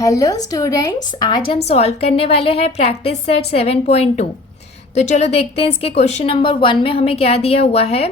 Hello students, आज हम solve करने वाले हैं प्रैक्टिस सेट 7.2। तो चलो देखते हैं इसके क्वेश्चन नंबर 1 में हमें क्या दिया हुआ है।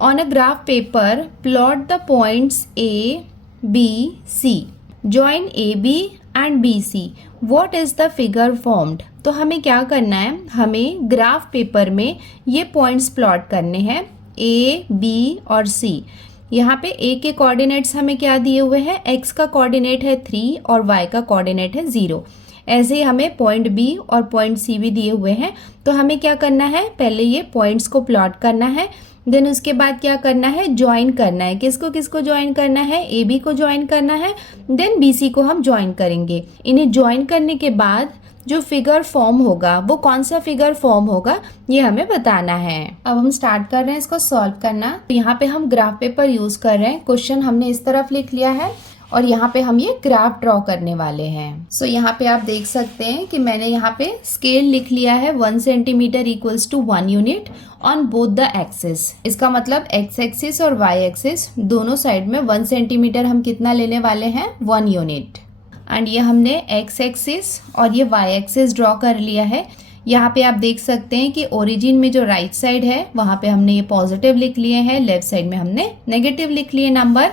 On a graph paper plot the points A B C, join A B and B C, what is the figure formed. तो हमें क्या करना है, हमें ग्राफ पेपर में ये पॉइंट्स प्लॉट करने हैं ए बी और सी। यहाँ पे a के कोऑर्डिनेट्स हमें क्या दिए हुए हैं, x का कोऑर्डिनेट है 3 और y का कोऑर्डिनेट है 0। ऐसे ही हमें पॉइंट b और पॉइंट c भी दिए हुए हैं। तो हमें क्या करना है, पहले ये पॉइंट्स को प्लॉट करना है, देन उसके बाद क्या करना है, ज्वाइन करना है। किसको किसको ज्वाइन करना है, ए बी को ज्वाइन करना है, देन बी सी को हम ज्वाइन करेंगे। इन्हें ज्वाइन करने के बाद जो फिगर फॉर्म होगा वो कौन सा फिगर फॉर्म होगा ये हमें बताना है। अब हम स्टार्ट कर रहे हैं इसको सॉल्व करना। तो यहाँ पे हम ग्राफ पेपर यूज कर रहे हैं। क्वेश्चन हमने इस तरफ लिख लिया है और यहाँ पे हम ये ग्राफ ड्रॉ करने वाले हैं। सो यहाँ पे आप देख सकते हैं कि मैंने यहाँ पे स्केल लिख लिया है 1 centimetre equals to 1 unit on both the axis. इसका मतलब एक्स एक्सिस और वाई एक्सिस दोनों साइड में 1 सेंटीमीटर हम कितना लेने वाले हैं, 1 यूनिट। एंड ये हमने एक्स एक्सिस और ये वाई एक्सिस ड्रॉ कर लिया है। यहाँ पे आप देख सकते हैं कि ओरिजिन में जो राइट साइड है वहाँ पे हमने ये पॉजिटिव लिख लिए हैं, लेफ्ट साइड में हमने नेगेटिव लिख लिए नंबर।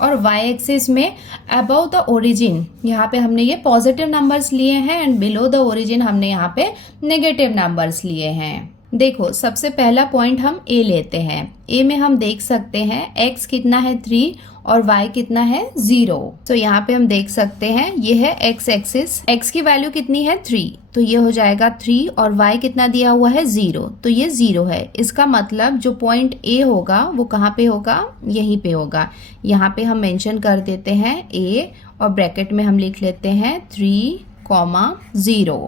और वाई एक्सिस में अबव द ओरिजिन यहाँ पे हमने ये पॉजिटिव नंबर्स लिए हैं एंड बिलो द ओरिजिन हमने यहाँ पे नेगेटिव नंबर्स लिए हैं। देखो सबसे पहला पॉइंट हम ए लेते हैं। ए में हम देख सकते हैं x कितना है 3 और y कितना है 0। तो यहाँ पे हम देख सकते हैं ये है x एक्सिस, x की वैल्यू कितनी है 3, तो ये हो जाएगा 3 और y कितना दिया हुआ है 0, तो ये 0 है। इसका मतलब जो पॉइंट A होगा वो कहाँ पे होगा, यहीं पे होगा। यहाँ पे हम मेंशन कर देते हैं A और ब्रैकेट में हम लिख लेते हैं 3,0।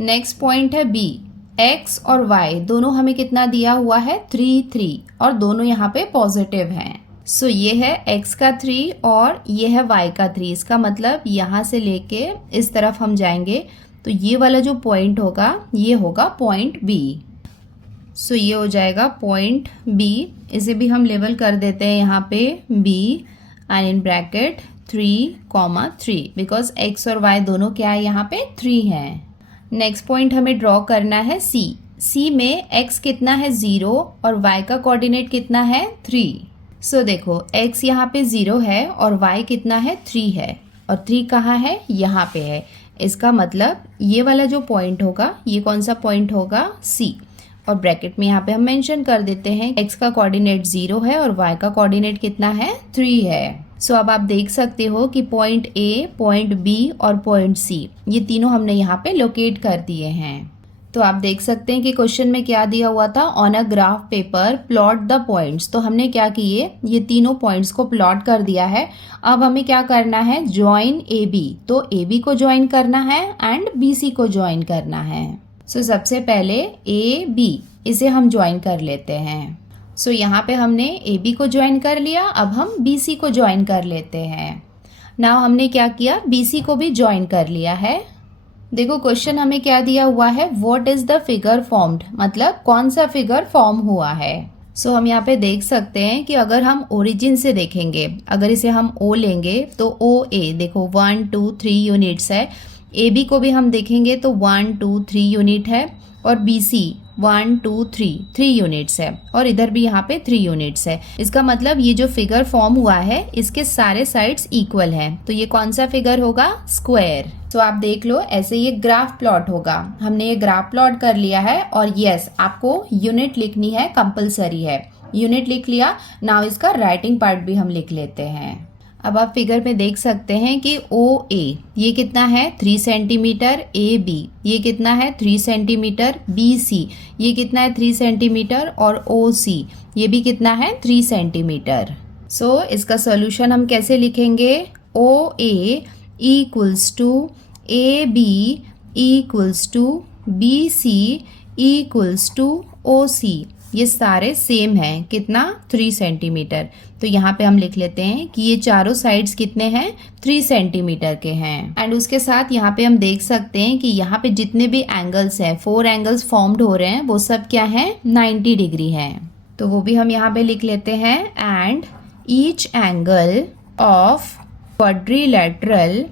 नेक्स्ट पॉइंट है B। x और y दोनों हमें कितना दिया हुआ है 3 और दोनों यहाँ पे पॉजिटिव हैं। सो ये है x का 3 और ये है y का 3। इसका मतलब यहाँ से लेके इस तरफ हम जाएंगे तो ये वाला जो पॉइंट होगा ये होगा पॉइंट B। सो ये हो जाएगा पॉइंट B। इसे भी हम लेबल कर देते हैं यहाँ पे B and in bracket 3,3 because x और y दोनों क्या है यहाँ पे 3 हैं। नेक्स्ट पॉइंट हमें ड्रॉ करना है C। C में x कितना है 0 और y का कोऑर्डिनेट कितना है 3। सो देखो x यहाँ पे 0 है और y कितना है 3 है और 3 कहाँ है, यहाँ पे है। इसका मतलब ये वाला जो पॉइंट होगा ये कौन सा पॉइंट होगा, C। और ब्रैकेट में यहाँ पे हम मेंशन कर देते हैं x का कोऑर्डिनेट 0 है और y का कोऑर्डिनेट कितना है 3 है। सो अब आप देख सकते हो कि पॉइंट A, पॉइंट B और पॉइंट C ये तीनों हमने यहाँ पे लोकेट कर दिए हैं। तो आप देख सकते हैं कि क्वेश्चन में क्या दिया हुआ था, on a graph paper plot the points. तो हमने क्या किए, ये तीनों पॉइंट्स को प्लॉट कर दिया है। अब हमें क्या करना है, ज्वाइन ए बी। तो ए बी को ज्वाइन करना है एंड बी सी को ज्वाइन करना है। सो सबसे पहले ए बी इसे हम ज्वाइन कर लेते हैं। सो यहाँ पे हमने ए बी को ज्वाइन कर लिया, अब हम बी सी को ज्वाइन कर लेते हैं। नाउ हमने क्या किया, बी सी को भी ज्वाइन कर लिया है। देखो क्वेश्चन हमें क्या दिया हुआ है, what is the figure formed, मतलब कौन सा फिगर फॉर्म हुआ है। सो हम यहाँ पे देख सकते हैं कि अगर हम ओरिजिन से देखेंगे, अगर इसे हम ओ लेंगे तो ओ ए देखो 1 2 3 यूनिट्स है। ए बी को भी हम देखेंगे तो 1 2 3 यूनिट है और बी सी 1 2 3 यूनिट्स है और इधर भी यहाँ पे 3 यूनिट्स है। इसका मतलब ये जो फिगर फॉर्म हुआ है इसके सारे साइड्स इक्वल हैं, तो ये कौन सा फिगर होगा, स्क्वायर। तो आप देख लो ऐसे ये ग्राफ प्लॉट होगा। हमने ये ग्राफ प्लॉट कर लिया है और यस आपको यूनिट लिखनी है, कंपलसरी है। यूनिट लिख लिया। नाउ इसका राइटिंग पार्ट भी हम लिख लेते हैं। अब आप फिगर में देख सकते हैं कि ओ ए ये कितना है 3 सेंटीमीटर, ए बी ये कितना है 3 सेंटीमीटर, बी सी ये कितना है 3 सेंटीमीटर और ओ सी ये भी कितना है 3 सेंटीमीटर। सो इसका सॉल्यूशन हम कैसे लिखेंगे, O A equals to A B equals to B C equals to O C. ये सारे सेम हैं, कितना 3 सेंटीमीटर। तो यहाँ पे हम लिख लेते हैं कि ये चारों साइड्स कितने हैं 3 सेंटीमीटर के हैं। एंड उसके साथ यहाँ पे हम देख सकते हैं कि यहाँ पे जितने भी एंगल्स हैं, 4 एंगल्स फॉर्म्ड हो रहे हैं, वो सब क्या है 90 डिग्री हैं। तो वो भी हम यहाँ पे लिख लेते हैं। And each angle of quadrilateral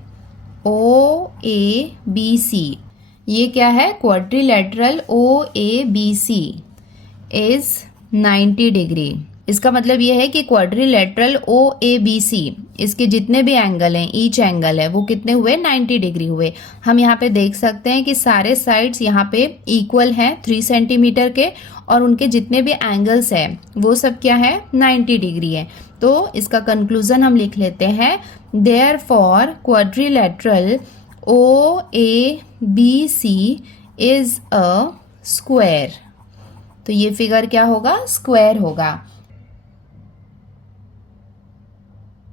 O A B C, ये क्या है, quadrilateral O A B C is 90 degree. इसका मतलब ये है कि क्वाड्रिलेटरल ओ ए बी सी, इसके जितने भी एंगल हैं, ईच एंगल है वो कितने हुए, 90 डिग्री हुए। हम यहाँ पे देख सकते हैं कि सारे साइड्स यहाँ पे इक्वल हैं 3 सेंटीमीटर के, और उनके जितने भी एंगल्स हैं वो सब क्या है, 90 डिग्री है। तो इसका कंक्लूजन हम लिख लेते हैं, therefore quadrilateral O A B C is a square. तो ये फिगर क्या होगा, स्क्वायर होगा।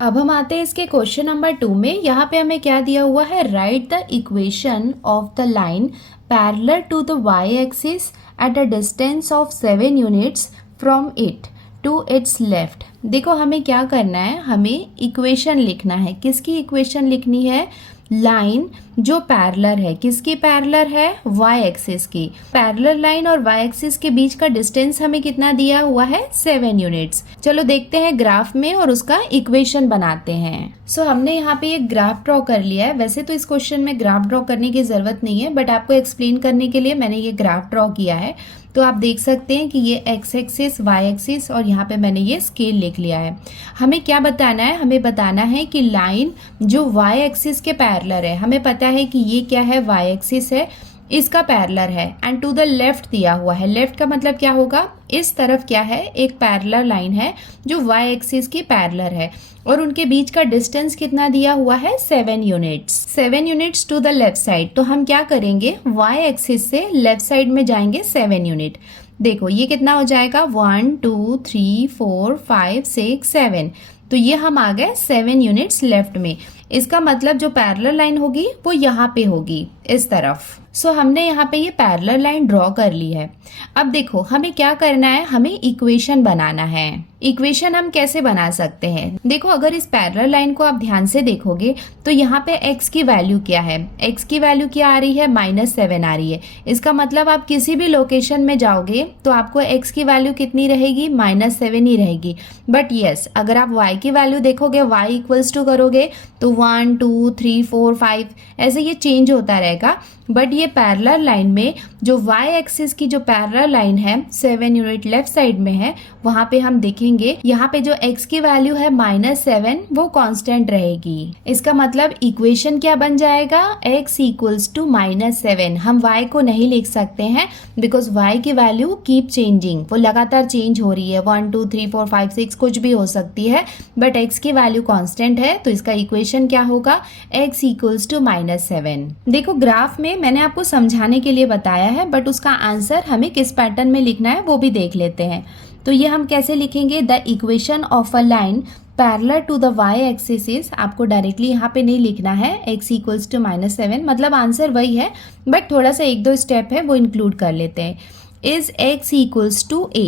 अब हम आते हैं इसके क्वेश्चन नंबर 2 में। यहाँ पे हमें क्या दिया हुआ है, write the equation of the line parallel to the Y axis at a distance of 7 units from it to its left. देखो हमें क्या करना है, हमें इक्वेशन लिखना है। किसकी इक्वेशन लिखनी है, लाइन जो पैरेलल है, किसकी पैरेलल है, वाई एक्सिस की। पैरेलल लाइन और वाई एक्सिस के बीच का डिस्टेंस हमें कितना दिया हुआ है, 7 यूनिट्स। चलो देखते हैं ग्राफ में और उसका इक्वेशन बनाते हैं। सो हमने यहाँ पे एक ग्राफ ड्रॉ कर लिया है। वैसे तो इस क्वेश्चन में ग्राफ ड्रॉ करने की जरूरत नहीं है, बट आपको एक्सप्लेन करने के लिए मैंने ये ग्राफ ड्रॉ किया है। तो आप देख सकते हैं कि ये एक्स एक्सिस, वाई एक्सिस और यहाँ पे मैंने ये स्केल लिख लिया है। हमें क्या बताना है, हमें बताना है कि लाइन जो वाई एक्सिस के पैरेलल है, हमें पता है कि ये क्या है, वाई एक्सिस है, इसका पैरेलल है, एंड टू द लेफ्ट दिया हुआ है। लेफ्ट का मतलब क्या होगा, इस तरफ क्या है, एक पैरेलल लाइन है जो वाई एक्सिस की पैरेलल है, और उनके बीच का डिस्टेंस कितना दिया हुआ है, 7 units. 7 units to the left side. तो हम क्या करेंगे, वाई एक्सिस से लेफ्ट साइड में जाएंगे 7 यूनिट। देखो ये कितना हो जाएगा, 1 2 3 4 5 6 7। तो ये हम आ गए 7 यूनिट्स लेफ्ट में। इसका मतलब जो पैरेलल लाइन होगी वो यहाँ पे होगी, इस तरफ। सो हमने यहाँ पे ये पैरेलल लाइन ड्रॉ कर ली है। अब देखो हमें क्या करना है, हमें इक्वेशन बनाना है। इक्वेशन हम कैसे बना सकते हैं, देखो अगर इस पैरेलल लाइन को आप ध्यान से देखोगे तो यहाँ पे x की वैल्यू क्या है, x की वैल्यू क्या आ रही है, -7 आ रही है। इसका मतलब आप किसी भी लोकेशन में जाओगे तो आपको x की वैल्यू कितनी रहेगी, -7 ही रहेगी। बट यस, अगर आप y की वैल्यू देखोगे, y इक्वल्स टू करोगे तो 1 2 3 4 5 ऐसे ये चेंज होता रहेगा। बट ये पैरेलल लाइन में जो y एक्सिस की जो पैरेलल लाइन है 7 यूनिट लेफ्ट साइड में है, वहां पे हम देखेंगे यहाँ पे जो x की वैल्यू है -7 वो कांस्टेंट रहेगी। इसका मतलब इक्वेशन क्या बन जाएगा, x इक्वल्स टू -7। हम y को नहीं लिख सकते हैं बिकॉज y की वैल्यू कीप चेंजिंग, वो लगातार चेंज हो रही है, 1 2 3 4 5 6 कुछ भी हो सकती है, बट x की वैल्यू कांस्टेंट है। तो इसका इक्वेशन क्या होगा, x इक्वल्स टू -7। देखो ग्राफ में मैंने आपको समझाने के लिए बताया है, बट उसका आंसर हमें किस पैटर्न में लिखना है वो भी देख लेते हैं। तो ये हम कैसे लिखेंगे, the equation of a line parallel to the Y axis is, आपको डायरेक्टली यहाँ पे नहीं लिखना है x इक्वल्स टू -7, मतलब आंसर वही है बट थोड़ा सा 1-2 स्टेप है वो इंक्लूड कर लेते हैं। Is x equals to a।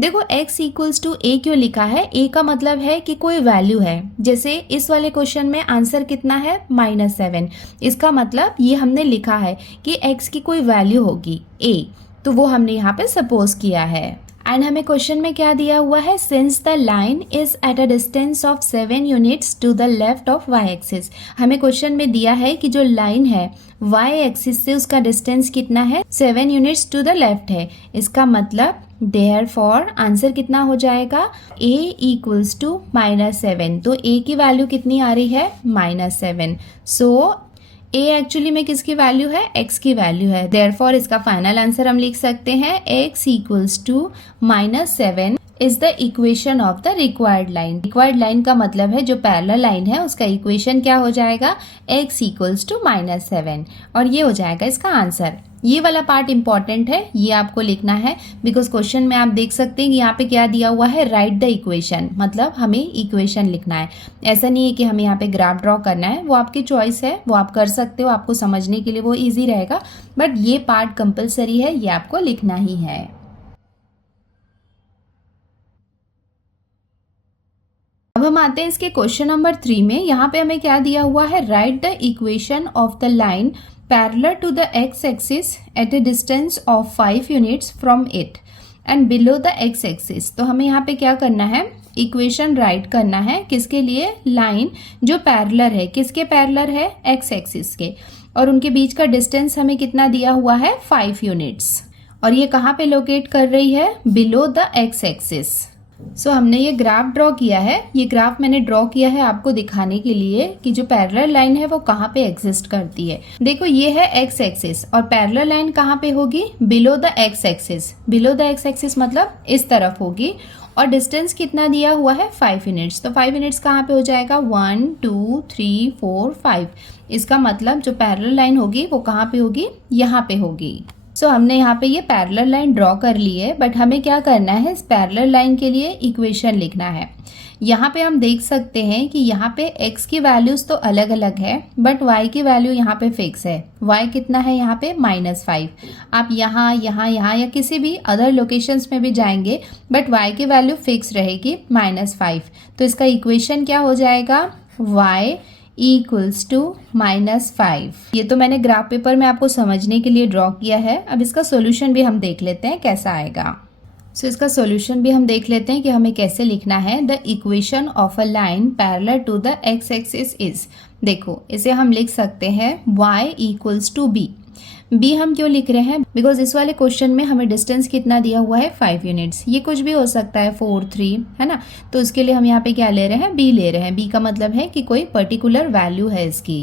देखो x इक्वल्स टू a क्यों लिखा है, a का मतलब है कि कोई वैल्यू है। जैसे इस वाले क्वेश्चन में आंसर कितना है, -7। इसका मतलब ये हमने लिखा है कि x की कोई वैल्यू होगी a, तो वो हमने यहाँ पे सपोज किया है। एंड हमें क्वेश्चन में क्या दिया हुआ है, since the line is at a distance of 7 units to the left of Y axis. हमें क्वेश्चन में दिया है कि जो लाइन है वाई एक्सिस से उसका डिस्टेंस कितना है, 7 यूनिट्स टू द लेफ्ट है। इसका मतलब देयरफॉर आंसर कितना हो जाएगा, a इक्वल्स टू -7। तो a की वैल्यू कितनी आ रही है, -7। सो a एक्चुअली में किसकी वैल्यू है, x की वैल्यू है। देयरफॉर इसका फाइनल आंसर हम लिख सकते हैं x equals to -7 is the equation of the required line. Required line का मतलब है जो पैरेलल लाइन है उसका इक्वेशन क्या हो जाएगा, x इक्वल्स टू -7, और ये हो जाएगा इसका आंसर। ये वाला पार्ट इंपॉर्टेंट है, ये आपको लिखना है बिकॉज क्वेश्चन में आप देख सकते हैं कि यहाँ पे क्या दिया हुआ है, राइट द इक्वेशन, मतलब हमें इक्वेशन लिखना है। ऐसा नहीं है कि हमें यहाँ पे ग्राफ ड्रॉ करना है, वो आपकी चॉइस है, वो आप कर सकते हो, आपको समझने के लिए वो ईजी रहेगा, बट ये पार्ट कंपल्सरी है, ये आपको लिखना ही है। अब हम आते हैं इसके क्वेश्चन नंबर 3 में। यहाँ पे हमें क्या दिया हुआ है, write the equation of the line parallel to the x axis at a distance of 5 units from it and below the x axis. तो हमें यहाँ पे क्या करना है, इक्वेशन राइट करना है किसके लिए, लाइन जो पैरेलल है, किसके पैरेलल है, एक्स एक्सिस के, और उनके बीच का डिस्टेंस हमें कितना दिया हुआ है, 5 यूनिट्स, और ये कहाँ पे लोकेट कर रही है, बिलो द एक्स एक्सिस। सो हमने ये ग्राफ ड्रॉ किया है, ये ग्राफ मैंने ड्रॉ किया है आपको दिखाने के लिए कि जो पैरेलल लाइन है वो कहाँ पे एग्जिस्ट करती है। देखो ये है एक्स एक्सिस और पैरेलल लाइन कहाँ पे होगी, below the x axis. Below the x axis मतलब इस तरफ होगी, और डिस्टेंस कितना दिया हुआ है, 5 यूनिट्स। तो 5 यूनिट्स कहाँ पे हो जाएगा, 1 2 3 4 5। इसका मतलब जो पैरेलल लाइन होगी वो कहाँ पे होगी, यहाँ पे होगी। सो हमने यहाँ पे ये पैरेलल लाइन ड्रॉ कर ली है, बट हमें क्या करना है, इस पैरेलल लाइन के लिए इक्वेशन लिखना है। यहाँ पे हम देख सकते हैं कि यहाँ पे x की वैल्यूज तो अलग अलग है, बट y की वैल्यू यहाँ पे फिक्स है। y कितना है यहाँ पे, -5। आप यहाँ यहाँ यहाँ या किसी भी अदर लोकेशंस में भी जाएंगे, बट y की वैल्यू फिक्स रहेगी -5। तो इसका इक्वेशन क्या हो जाएगा, y इक्वल्स टू -5। ये तो मैंने ग्राफ पेपर में आपको समझने के लिए ड्रॉ किया है। अब इसका सॉल्यूशन भी हम देख लेते हैं कैसा आएगा। सो इसका सॉल्यूशन भी हम देख लेते हैं कि हमें कैसे लिखना है। The equation of a line parallel to the x axis is, देखो इसे हम लिख सकते हैं y equals to b। b हम क्यों लिख रहे हैं, बिकॉज इस वाले क्वेश्चन में हमें डिस्टेंस कितना दिया हुआ है, 5 यूनिट्स। ये कुछ भी हो सकता है, 4 3 है ना, तो उसके लिए हम यहाँ पे क्या ले रहे हैं, b ले रहे हैं। b का मतलब है कि कोई पर्टिकुलर वैल्यू है इसकी।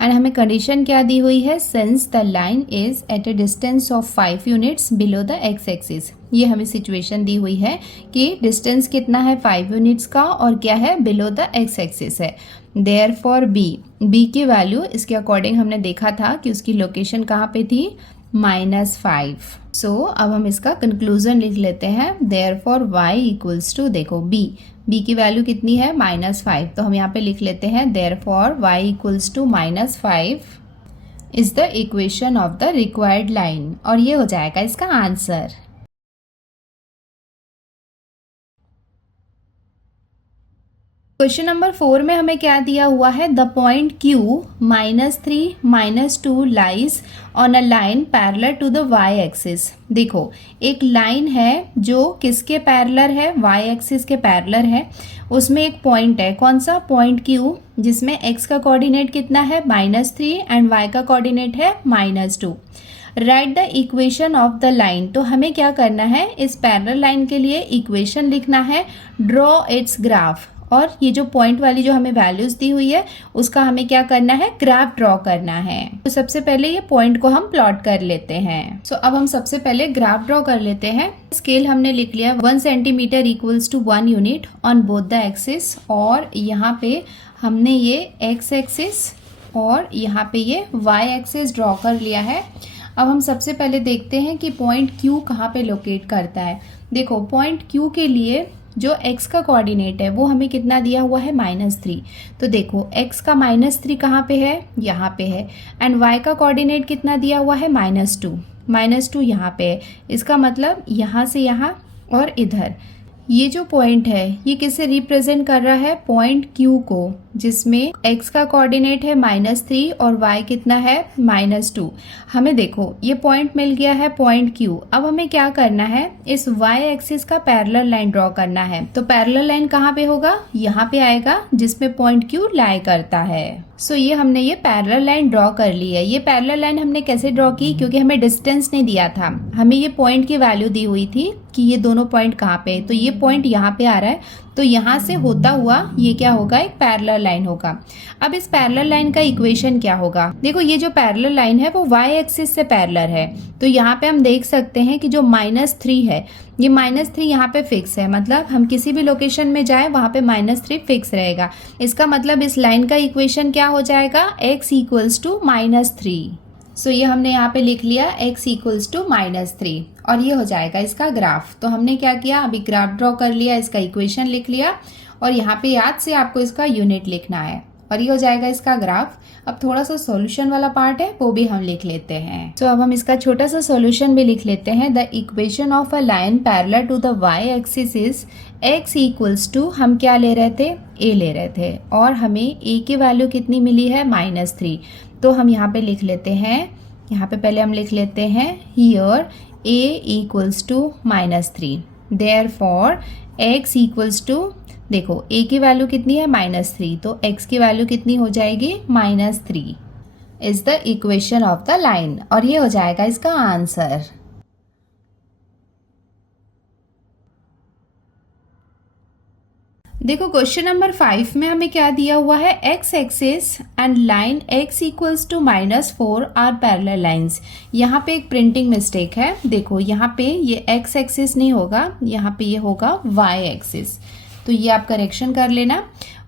एंड हमें कंडीशन क्या दी हुई है, since the line is at a distance of 5 units below the x axis. ये हमें सिचुएशन दी हुई है कि डिस्टेंस कितना है, 5 यूनिट्स का, और क्या है, बिलो द एक्स एक्सिस है। देयरफॉर b की वैल्यू इसके अकॉर्डिंग हमने देखा था कि उसकी लोकेशन कहाँ पे थी, -5। सो अब हम इसका कंक्लूजन लिख लेते हैं। देयरफॉर y इक्वल्स टू, देखो b की वैल्यू कितनी है, -5। तो हम यहाँ पे लिख लेते हैं therefore y equals to -5 is the equation of the required line, और ये हो जाएगा इसका आंसर। क्वेश्चन नंबर 4 में हमें क्या दिया हुआ है, the point Q -3 -2 lies on a line parallel to the y axis. देखो एक लाइन है जो किसके पैरेलल है, y एक्सिस के पैरेलल है। उसमें एक पॉइंट है, कौन सा, पॉइंट Q, जिसमें x का कोऑर्डिनेट कितना है, -3 एंड y का कोऑर्डिनेट है -2। Right the equation of the line. तो हमें क्या करना है, इस पैरेलल लाइन के लिए इक्वेशन लिखना है, ड्रॉ इट्स ग्राफ, और ये जो पॉइंट वाली जो हमें वैल्यूज दी हुई है उसका हमें क्या करना है, ग्राफ ड्रॉ करना है। तो सबसे पहले ये पॉइंट को हम प्लॉट कर लेते हैं। सो अब हम सबसे पहले ग्राफ ड्रॉ कर लेते हैं। स्केल हमने लिख लिया 1 centimetre equals to 1 unit on both the axis, और यहाँ पे हमने ये एक्स एक्सिस और यहाँ पे ये वाई एक्सिस ड्रॉ कर लिया है। अब हम सबसे पहले देखते हैं कि पॉइंट Q कहाँ पे लोकेट करता है। देखो पॉइंट Q के लिए जो x का कोऑर्डिनेट है वो हमें कितना दिया हुआ है, -3। तो देखो x का -3 कहाँ पे है, यहाँ पे है, एंड y का कोऑर्डिनेट कितना दिया हुआ है, -2 यहाँ पे है। इसका मतलब यहाँ से यहाँ और इधर ये जो पॉइंट है ये किसे रिप्रेजेंट कर रहा है, पॉइंट Q को, जिसमें x का कोऑर्डिनेट है -3 और y कितना है, -2। हमें देखो ये पॉइंट मिल गया है, पॉइंट Q। अब हमें क्या करना है, इस y एक्सिस का पैरेलल लाइन ड्रॉ करना है। तो पैरेलल लाइन कहाँ पे होगा, यहाँ पे आएगा, जिसमें पॉइंट Q लाई करता है। सो ये हमने ये पैरेलल लाइन ड्रॉ कर ली है। ये पैरेलल लाइन हमने कैसे ड्रॉ की, क्योंकि हमें डिस्टेंस नहीं दिया था, हमें ये पॉइंट की वैल्यू दी हुई थी कि ये दोनों पॉइंट कहाँ पे है। तो ये पॉइंट यहाँ पे आ रहा है, तो यहाँ से होता हुआ ये क्या होगा, एक पैरेलल लाइन होगा। अब इस पैरेलल लाइन का इक्वेशन क्या होगा, देखो ये जो पैरेलल लाइन है वो y एक्सिस से पैरेलल है। तो यहाँ पे हम देख सकते हैं कि जो -3 है, ये -3 यहाँ पे फिक्स है, मतलब हम किसी भी लोकेशन में जाए वहाँ पे -3 फिक्स रहेगा। इसका मतलब इस लाइन का इक्वेशन क्या हो जाएगा, x इक्वल्स टू -3। सो ये हमने यहाँ पे लिख लिया x इक्वल्स टू -3, और ये हो जाएगा इसका ग्राफ। तो हमने क्या किया, अभी ग्राफ ड्रॉ कर लिया, इसका इक्वेशन लिख लिया, और यहाँ पे याद से आपको इसका यूनिट लिखना है, और ये हो जाएगा इसका ग्राफ। अब थोड़ा सा सॉल्यूशन वाला पार्ट है वो भी हम लिख लेते हैं। तो अब हम इसका छोटा सा सॉल्यूशन भी लिख लेते हैं। The equation of a line parallel to the y axis is x equals to, हम क्या ले रहे थे, a ले रहे थे, और हमें a की वैल्यू कितनी मिली है, -3। तो हम यहाँ पे लिख लेते हैं, यहाँ पे पहले हम लिख लेते हैं here a equals to -3। Therefore x equals to, देखो a की वैल्यू कितनी है -3, तो x की वैल्यू कितनी हो जाएगी -3 is the equation of the line, और ये हो जाएगा इसका आंसर। देखो क्वेश्चन नंबर 5 में हमें क्या दिया हुआ है, x axis and line x equals to -4 are parallel lines. यहाँ पे एक प्रिंटिंग मिस्टेक है, देखो यहाँ पे ये x एक्सिस नहीं होगा, यहाँ पे ये होगा y एक्सिस, तो ये आप करेक्शन कर लेना।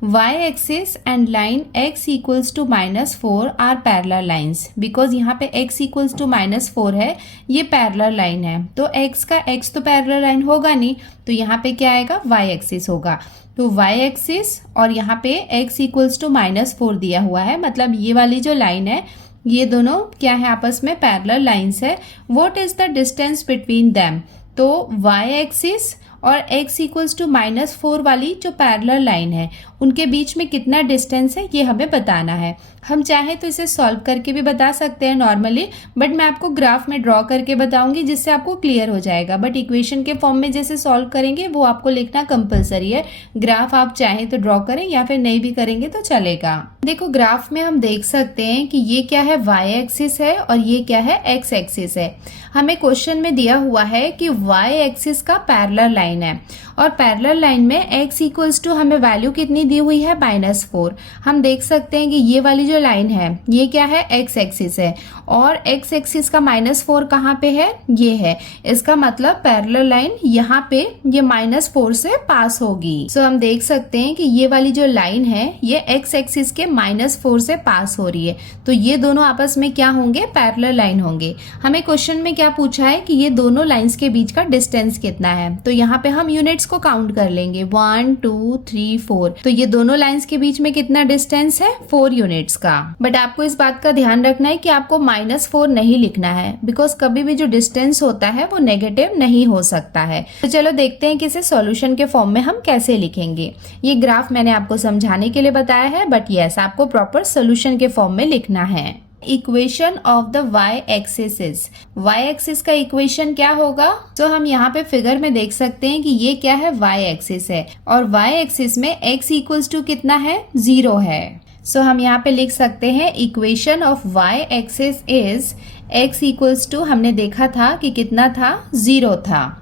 y axis and line x equals to -4 are parallel lines, because यहाँ पे x इक्वल्स टू -4 है, ये पैरेलल लाइन है, तो x का x तो पैरेलल लाइन होगा नहीं, तो यहाँ पे क्या आएगा, y एक्सिस होगा। तो y एक्सिस और यहाँ पे x इक्वल्स टू -4 दिया हुआ है, मतलब ये वाली जो लाइन है ये दोनों क्या है, आपस में पैरेलल लाइंस है। What is the distance between them, तो y एक्सिस और x इक्वल्स टू -4 वाली जो पैरेलल लाइन है उनके बीच में कितना डिस्टेंस है ये हमें बताना है। हम चाहे तो इसे सॉल्व करके भी बता सकते हैं नॉर्मली, बट मैं आपको ग्राफ में ड्रॉ करके बताऊंगी जिससे आपको क्लियर हो जाएगा। बट इक्वेशन के फॉर्म में जैसे सॉल्व करेंगे वो आपको लिखना कंपलसरी है। ग्राफ आप चाहे तो ड्रॉ करें या फिर नहीं भी करेंगे तो चलेगा। देखो ग्राफ में हम देख सकते हैं कि ये क्या है, y एक्सिस है और ये क्या है, x एक्सिस है। हमें क्वेश्चन में दिया हुआ है कि y एक्सिस का पैरेलल लाइन है और पैरेलल लाइन में x इक्वल्स टू हमें वैल्यू कितनी दी हुई है, -4। हम देख सकते हैं कि ये वाली जो लाइन है ये क्या है, x एक्सिस है और x एक्सिस का -4 कहाँ पे है, ये है। इसका मतलब पैरेलल लाइन यहाँ पे ये -4 से पास होगी। सो हम देख सकते हैं कि ये वाली जो लाइन है ये x एक्सिस के -4 से पास हो रही है, तो ये दोनों आपस में क्या होंगे, पैरेलल लाइन होंगे। हमें क्वेश्चन में क्या पूछा है कि ये दोनों लाइंस के बीच का डिस्टेंस कितना है, तो यहाँ पे हम यूनिट्स को काउंट कर लेंगे, 1 2 3 4। तो ये दोनों लाइंस के बीच में कितना डिस्टेंस है, 4 यूनिट्स का। बट आपको इस बात का ध्यान रखना है कि आपको -4 नहीं लिखना है, बिकॉज कभी भी जो डिस्टेंस होता है वो नेगेटिव नहीं हो सकता है। तो चलो देखते हैं कि इसे सॉल्यूशन के फॉर्म में हम कैसे लिखेंगे। ये ग्राफ मैंने आपको समझाने के लिए बताया है, बट यस आपको प्रॉपर सोल्यूशन के फॉर्म में लिखना है। Equation of the y axis is, y axis का इक्वेशन क्या होगा, तो हम यहाँ पे फिगर में देख सकते हैं कि ये क्या है, y एक्सिस है और y एक्सिस में x इक्वल्स टू कितना है, 0 है। सो हम यहाँ पे लिख सकते हैं equation of y axis is x equals to, हमने देखा था कि कितना था, 0 था।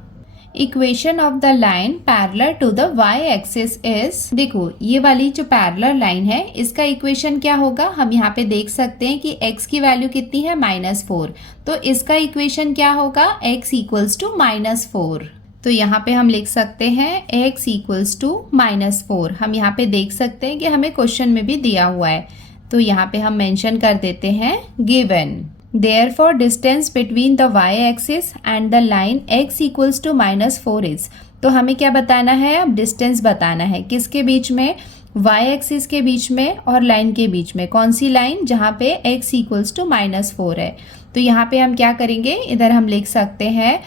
Equation of the line parallel to the y axis is, देखो ये वाली जो पैरेलल लाइन है इसका इक्वेशन क्या होगा, हम यहाँ पे देख सकते हैं कि x की वैल्यू कितनी है, -4, तो इसका इक्वेशन क्या होगा, x इक्वल्स टू -4। तो यहाँ पे हम लिख सकते हैं x इक्वल्स टू -4। हम यहाँ पे देख सकते हैं कि हमें क्वेश्चन में भी दिया हुआ है, तो यहाँ पे हम मेंशन कर देते हैं given. Therefore, distance between the y-axis and the line x equals to -4 is, तो हमें क्या बताना है, अब डिस्टेंस बताना है किसके बीच में, y एक्सिस के बीच में और लाइन के बीच में। कौन सी लाइन, जहाँ पे x इक्वल्स टू -4 है। तो यहाँ पे हम क्या करेंगे, इधर हम लिख सकते हैं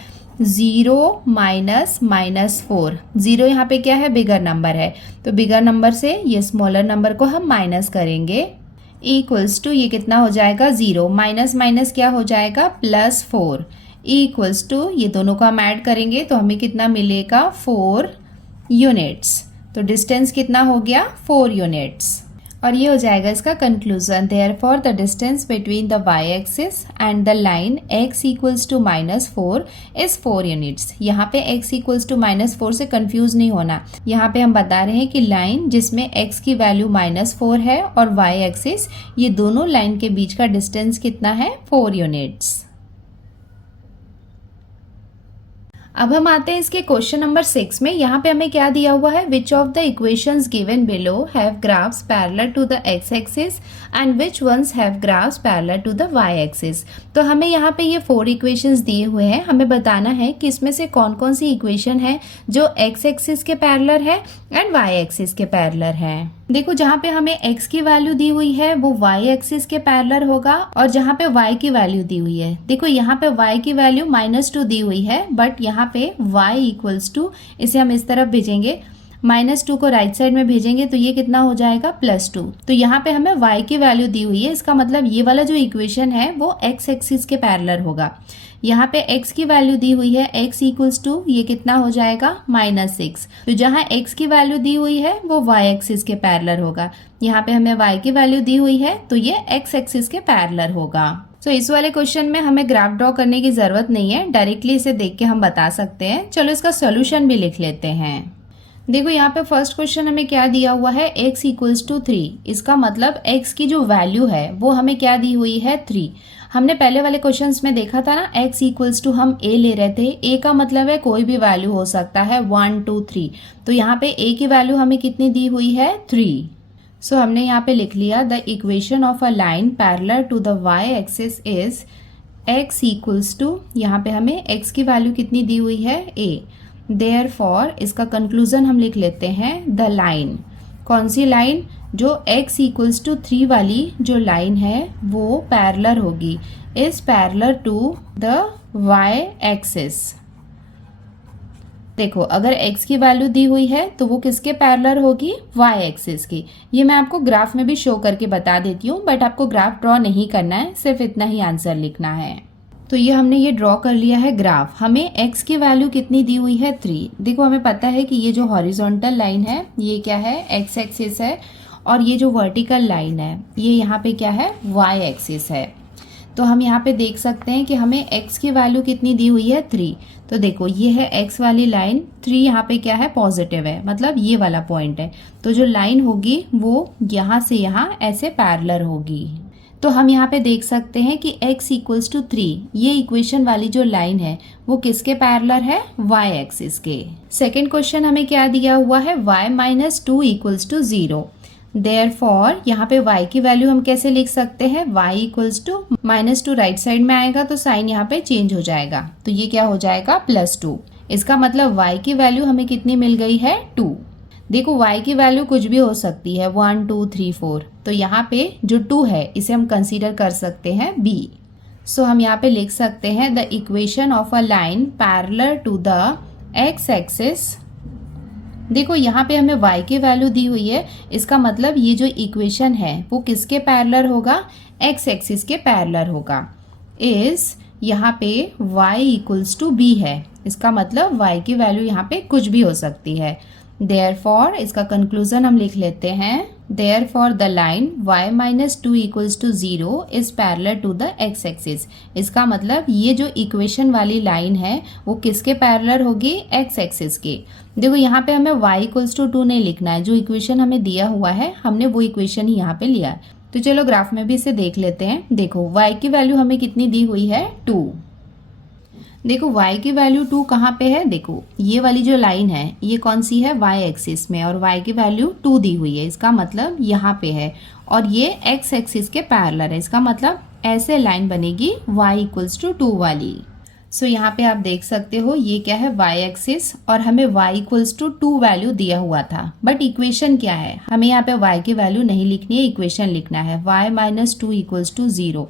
0 -4। 0 यहाँ पे क्या है, बिगर नंबर है, तो बिगर नंबर से ये स्मॉलर नंबर को हम माइनस करेंगे, इक्वल्स टू ये कितना हो जाएगा, 0 माइनस माइनस क्या हो जाएगा, +4 इक्वल्स टू ये दोनों को हम ऐड करेंगे तो हमें कितना मिलेगा, 4 यूनिट्स। तो डिस्टेंस कितना हो गया, 4 यूनिट्स। और ये हो जाएगा इसका conclusion. Therefore the distance between the y axis and the line x equals to -4 is 4 units. यहाँ पे x इक्वल्स टू -4 से कंफ्यूज नहीं होना। यहाँ पे हम बता रहे हैं कि लाइन जिसमें x की वैल्यू -4 है और y एक्सिस, ये दोनों लाइन के बीच का डिस्टेंस कितना है, 4 यूनिट्स। अब हम आते हैं इसके क्वेश्चन नंबर 6 में। यहाँ पे हमें क्या दिया हुआ है, which of the equations given below have graphs parallel to the x axis and which ones have graphs parallel to the y axis. तो हमें यहाँ पे ये 4 इक्वेशंस दिए हुए हैं, हमें बताना है कि इसमें से कौन कौन सी इक्वेशन है जो x एक्सिस के पैरेलल है एंड y एक्सिस के पैरेलल है। देखो जहाँ पे हमें x की वैल्यू दी हुई है वो y एक्सिस के पैरेलल होगा, और जहाँ पे y की वैल्यू दी हुई है, देखो यहाँ पे y की वैल्यू -2 दी हुई है, बट यहाँ पे y इक्वल्स टू, इसे हम इस तरफ भेजेंगे, -2 को राइट साइड में भेजेंगे तो ये कितना हो जाएगा, +2। तो यहाँ पे हमें y की वैल्यू दी हुई है, इसका मतलब ये वाला जो इक्वेशन है वो x एक्सिस के पैरेलल होगा। यहाँ पे x की वैल्यू दी हुई है x इक्वल्स टू ये कितना हो जाएगा -6। तो जहाँ x की वैल्यू दी हुई है वो y एक्सिस के पैरेलल होगा। यहाँ पे हमें y की वैल्यू दी हुई है तो ये x एक्सिस के पैरेलल होगा। तो इस वाले क्वेश्चन में हमें ग्राफ ड्रॉ करने की जरूरत नहीं है, डायरेक्टली इसे देख के हम बता सकते हैं। चलो इसका सोल्यूशन भी लिख लेते हैं। देखो यहाँ पे फर्स्ट क्वेश्चन हमें क्या दिया हुआ है, x इक्वल्स टू 3। इसका मतलब x की जो वैल्यू है वो हमें क्या दी हुई है 3। हमने पहले वाले क्वेश्चंस में देखा था ना, x इक्वल्स टू हम a ले रहे थे। a का मतलब है कोई भी वैल्यू हो सकता है 1 2 3। तो यहाँ पे a की वैल्यू हमें कितनी दी हुई है 3। सो हमने यहाँ पे लिख लिया the equation of a line parallel to the y axis is x equals to, यहाँ पे हमें x की वैल्यू कितनी दी हुई है a। Therefore इसका कंक्लूजन हम लिख लेते हैं द लाइन। कौन सी लाइन, जो x इक्वल्स टू 3 वाली जो लाइन है वो पैरेलल होगी, is parallel to the y axis. देखो अगर x की वैल्यू दी हुई है तो वो किसके पैरेलल होगी, y एक्सिस की। ये मैं आपको ग्राफ में भी शो करके बता देती हूँ, बट आपको ग्राफ ड्रॉ नहीं करना है, सिर्फ इतना ही आंसर लिखना है। तो ये हमने ये ड्रॉ कर लिया है ग्राफ। हमें x की वैल्यू कितनी दी हुई है 3। देखो हमें पता है कि ये जो हॉरिजॉन्टल लाइन है ये क्या है, x एक्सिस है, और ये जो वर्टिकल लाइन है ये यहाँ पे क्या है, y एक्सिस है। तो हम यहाँ पे देख सकते हैं कि हमें x की वैल्यू कितनी दी हुई है 3। तो देखो ये है x वाली लाइन, 3 यहाँ पे क्या है, पॉजिटिव है, मतलब ये वाला पॉइंट है। तो जो लाइन होगी वो यहाँ से यहाँ ऐसे पैरेलल होगी। तो हम यहाँ पे देख सकते हैं कि x इक्वल्स टू 3 ये इक्वेशन वाली जो लाइन है वो किसके पैरेलल है, y एक्सिस के। सेकेंड क्वेश्चन हमें क्या दिया हुआ है, y minus 2 equals to 0। Therefore यहाँ पे y की वैल्यू हम कैसे लिख सकते हैं, y equals to -2 right side में आएगा तो साइन यहाँ पे चेंज हो जाएगा, तो ये क्या हो जाएगा +2। इसका मतलब y की वैल्यू हमें कितनी मिल गई है 2। देखो y की वैल्यू कुछ भी हो सकती है 1 2 3 4। तो यहाँ पे जो 2 है इसे हम कंसीडर कर सकते हैं b। सो हम यहाँ पे लिख सकते हैं the equation of a line parallel to the x axis. देखो यहाँ पे हमें y की वैल्यू दी हुई है, इसका मतलब ये जो इक्वेशन है वो किसके पैरेलल होगा, x एक्सिस के पैरेलल होगा। इज यहाँ पे y इक्वल्स टू b है, इसका मतलब y की वैल्यू यहाँ पे कुछ भी हो सकती है। Therefore इसका कंक्लूजन हम लिख लेते हैं, Therefore the line y minus 2 equals to 0 is parallel to the x axis. इसका मतलब ये जो इक्वेशन वाली लाइन है वो किसके पैरेलल होगी, x एक्सिस के। देखो यहाँ पे हमें y इक्वल्स टू 2 नहीं लिखना है, जो इक्वेशन हमें दिया हुआ है हमने वो इक्वेशन ही यहाँ पे लिया है। तो चलो ग्राफ में भी इसे देख लेते हैं। देखो y की वैल्यू हमें कितनी दी हुई है 2। देखो y की वैल्यू 2 कहाँ पे है, देखो ये वाली जो लाइन है ये कौन सी है, y एक्सिस में, और y की वैल्यू 2 दी हुई है, इसका मतलब यहाँ पे है, और ये x एक्सिस के पैरेलल है। इसका मतलब ऐसे लाइन बनेगी y इक्वल्स टू 2 वाली। सो यहाँ पे आप देख सकते हो ये क्या है, y एक्सिस, और हमें y इक्वल्स टू 2 वैल्यू दिया हुआ था, बट इक्वेशन क्या है, हमें यहाँ पे y की वैल्यू नहीं लिखनी है, इक्वेशन लिखना है y माइनस 2 इक्वल्स टू 0।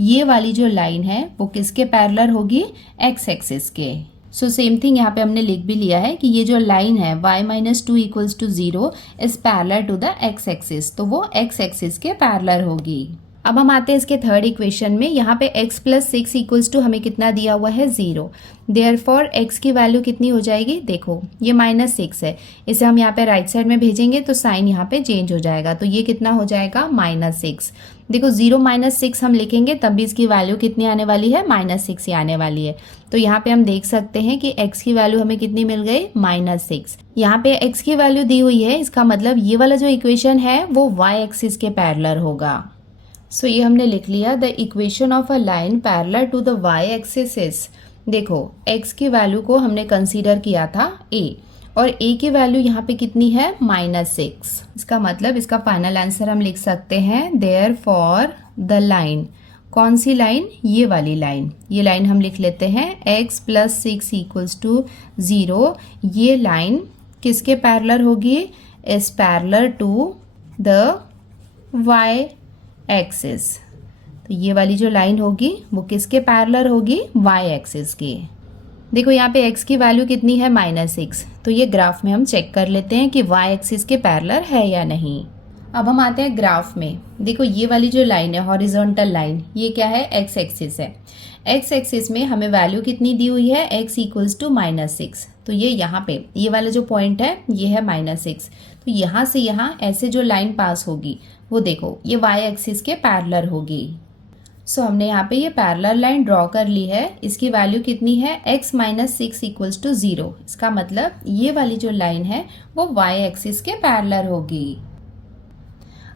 ये वाली जो लाइन है वो किसके पैरेलल होगी, x एक्सिस के। सो सेम थिंग यहाँ पे हमने लिख भी लिया है कि ये जो लाइन है y minus 2 equals to 0 is parallel to the x axis, तो वो x एक्सिस के पैरेलल होगी। अब हम आते हैं इसके थर्ड इक्वेशन में। यहाँ पे x प्लस 6 इक्वल्स टू हमें कितना दिया हुआ है 0। देयरफॉर x की वैल्यू कितनी हो जाएगी, देखो ये -6 है, इसे हम यहाँ पे राइट साइड में भेजेंगे तो साइन यहाँ पे चेंज हो जाएगा, तो ये कितना हो जाएगा -6। देखो 0 -6 हम लिखेंगे तब भी इसकी वैल्यू कितनी आने वाली है, -6 ही आने वाली है। तो यहाँ पे हम देख सकते हैं कि x की वैल्यू हमें कितनी मिल गई, -6। यहाँ पे x की वैल्यू दी हुई है, इसका मतलब ये वाला जो इक्वेशन है वो y एक्सिस के पैरेलल होगा। सो ये हमने लिख लिया the equation of a line parallel to the y axis is. देखो x की वैल्यू को हमने कंसीडर किया था a, और a की वैल्यू यहाँ पे कितनी है, -6। इसका मतलब इसका फाइनल आंसर हम लिख सकते हैं देयरफॉर द लाइन। कौन सी लाइन, ये वाली लाइन, ये लाइन हम लिख लेते हैं x प्लस 6 इक्वल्स टू 0। ये लाइन किसके पैरेलल होगी, is parallel to the y axis. तो ये वाली जो लाइन होगी वो किसके पैरेलल होगी, y एक्सिस की। देखो यहाँ पे x की वैल्यू कितनी है, -6। तो ये ग्राफ में हम चेक कर लेते हैं कि y एक्सिस के पैरेलल है या नहीं। अब हम आते हैं ग्राफ में। देखो ये वाली जो लाइन है हॉरिजॉन्टल लाइन, ये क्या है, एक्स एक्सिस है। एक्स एक्सिस में हमें वैल्यू कितनी दी हुई है, x इक्वल्स टू -6। तो ये यहाँ पे ये वाला जो पॉइंट है ये है -6। तो यहाँ से यहाँ ऐसे जो लाइन पास होगी वो देखो ये y एक्सिस के पैरेलल होगी। सो हमने यहाँ पे ये पैरेलल लाइन ड्रॉ कर ली है। इसकी वैल्यू कितनी है, x - 6 इक्वल्स टू 0। इसका मतलब ये वाली जो लाइन है वो y एक्सिस के पैरेलल होगी।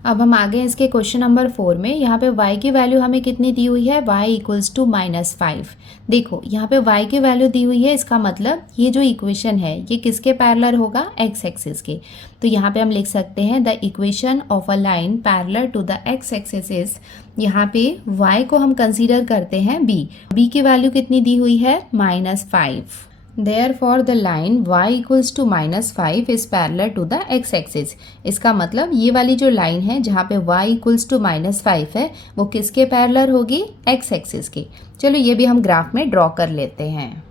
अब हम आगे इसके क्वेश्चन नंबर 4 में। यहाँ पे y की वैल्यू हमें कितनी दी हुई है, y इक्वल्स टू -5। देखो यहाँ पे y की वैल्यू दी हुई है, इसका मतलब ये जो इक्वेशन है ये किसके पैरेलल होगा, x एक्सिस के। तो यहाँ पे हम लिख सकते हैं the equation of a line parallel to the x axis is, यहाँ पे y को हम कंसीडर करते हैं b की वैल्यू कितनी दी हुई है, -5। Therefore the line y equals to -5 is parallel to the x axis। इसका मतलब ये वाली जो लाइन है जहाँ पे y equals to -5 है वो किसके पैरेलल होगी, x एक्सिस के। चलो ये भी हम ग्राफ में ड्रॉ कर लेते हैं।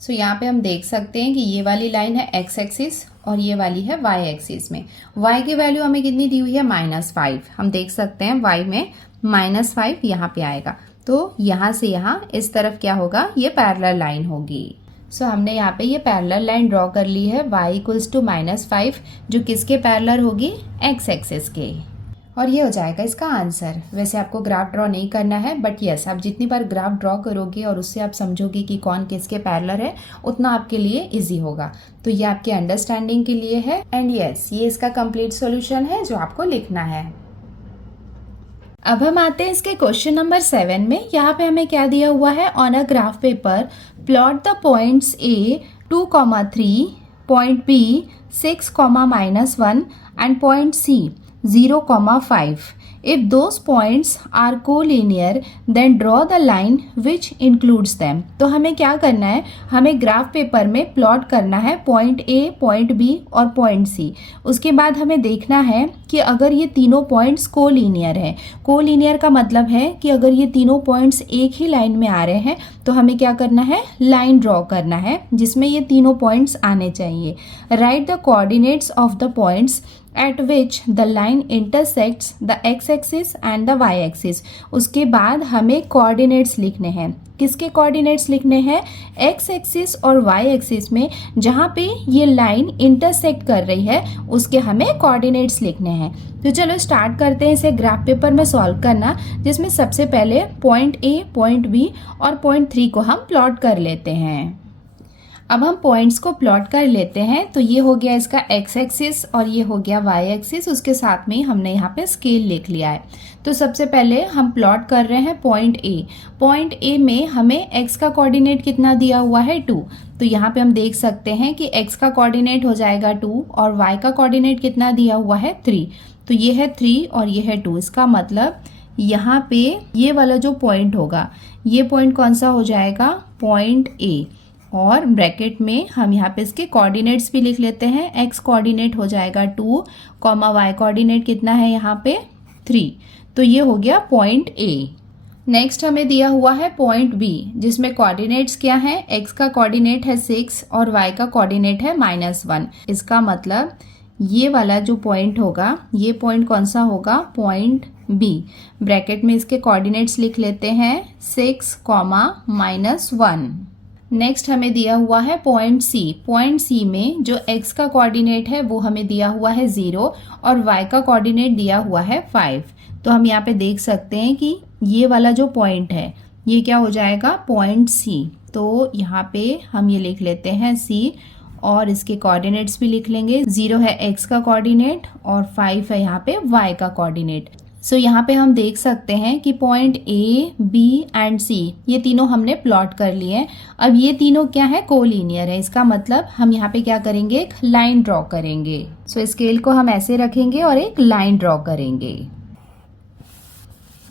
सो यहाँ पे हम देख सकते हैं कि ये वाली लाइन है x एक्सिस और ये वाली है y एक्सिस में। y की वैल्यू हमें कितनी दी हुई है, -5। हम देख सकते हैं y में -5 यहाँ पे आएगा, तो यहाँ से यहाँ इस तरफ क्या होगा, ये पैरेलल लाइन होगी। सो हमने यहाँ पे ये पैरेलल लाइन ड्रॉ कर ली है y इक्वल्स टू -5, जो किसके पैरेलल होगी, x एक्सिस के। और ये हो जाएगा इसका आंसर। वैसे आपको ग्राफ ड्रॉ नहीं करना है, बट यस आप जितनी बार ग्राफ ड्रॉ करोगे और उससे आप समझोगे कि कौन किसके पैरेलल है, उतना आपके लिए इजी होगा। तो ये आपके अंडरस्टैंडिंग के लिए है। एंड यस ये इसका कंप्लीट सॉल्यूशन है जो आपको लिखना है। अब हम आते हैं इसके क्वेश्चन नंबर 7 में। यहाँ पे हमें क्या दिया हुआ है, on a graph paper plot the points A 2,3, point B 6, -1 and point C 0,5। If those points are collinear, then draw the line which includes them। तो हमें क्या करना है, हमें ग्राफ पेपर में प्लॉट करना है पॉइंट A, पॉइंट B और पॉइंट C। उसके बाद हमें देखना है कि अगर ये तीनों पॉइंट्स कोलिनियर हैं। कोलिनियर का मतलब है कि अगर ये तीनों पॉइंट्स एक ही लाइन में आ रहे हैं तो हमें क्या करना है, लाइन ड्रॉ करना है जिसमें ये तीनों पॉइंट्स आने चाहिए। Right the coordinates of the points at which the line intersects the x axis and the y axis। उसके बाद हमें कोऑर्डिनेट्स लिखने हैं। किसके कोऑर्डिनेट्स लिखने हैं, x एक्सिस और y एक्सिस में जहाँ पे ये लाइन इंटरसेक्ट कर रही है उसके हमें कोऑर्डिनेट्स लिखने हैं। तो चलो स्टार्ट करते हैं इसे ग्राफ पेपर में सॉल्व करना, जिसमें सबसे पहले पॉइंट A, पॉइंट B और पॉइंट 3 को हम प्लॉट कर लेते हैं। अब हम पॉइंट्स को प्लॉट कर लेते हैं। तो ये हो गया इसका x एक्सिस और ये हो गया y एक्सिस, उसके साथ में हमने यहाँ पे स्केल लिख लिया है। तो सबसे पहले हम प्लॉट कर रहे हैं पॉइंट A। पॉइंट A में हमें x का कोऑर्डिनेट कितना दिया हुआ है, 2। तो यहाँ पे हम देख सकते हैं कि x का कोऑर्डिनेट हो जाएगा 2 और y का कोऑर्डिनेट कितना दिया हुआ है, 3। तो ये है 3 और ये है 2। इसका मतलब यहाँ पे ये वाला जो पॉइंट होगा, ये पॉइंट कौन सा हो जाएगा, पॉइंट A। और ब्रैकेट में हम यहाँ पे इसके कोऑर्डिनेट्स भी लिख लेते हैं। x कोऑर्डिनेट हो जाएगा 2, y कोऑर्डिनेट कितना है यहाँ पे, 3। तो ये हो गया पॉइंट A। नेक्स्ट हमें दिया हुआ है पॉइंट B, जिसमें कोऑर्डिनेट्स क्या है, x का कोऑर्डिनेट है 6 और y का कोऑर्डिनेट है -1। इसका मतलब ये वाला जो पॉइंट होगा, ये पॉइंट कौन सा होगा, पॉइंट B। ब्रैकेट में इसके कोऑर्डिनेट्स लिख लेते हैं 6, -1। नेक्स्ट हमें दिया हुआ है पॉइंट C। पॉइंट C में जो x का कोऑर्डिनेट है वो हमें दिया हुआ है 0 और y का कोऑर्डिनेट दिया हुआ है 5। तो हम यहाँ पे देख सकते हैं कि ये वाला जो पॉइंट है ये क्या हो जाएगा, पॉइंट C। तो यहाँ पे हम ये लिख लेते हैं C और इसके कोऑर्डिनेट्स भी लिख लेंगे। 0 है x का कोऑर्डिनेट और 5 है यहाँ पे y का कोऑर्डिनेट। सो यहाँ पे हम देख सकते हैं कि point A, B and C ये तीनों हमने प्लॉट कर लिए हैं। अब ये तीनों क्या है, कोलिनियर है। इसका मतलब हम यहाँ पे क्या करेंगे, एक लाइन ड्रॉ करेंगे। सो स्केल को हम ऐसे रखेंगे और एक लाइन ड्रॉ करेंगे।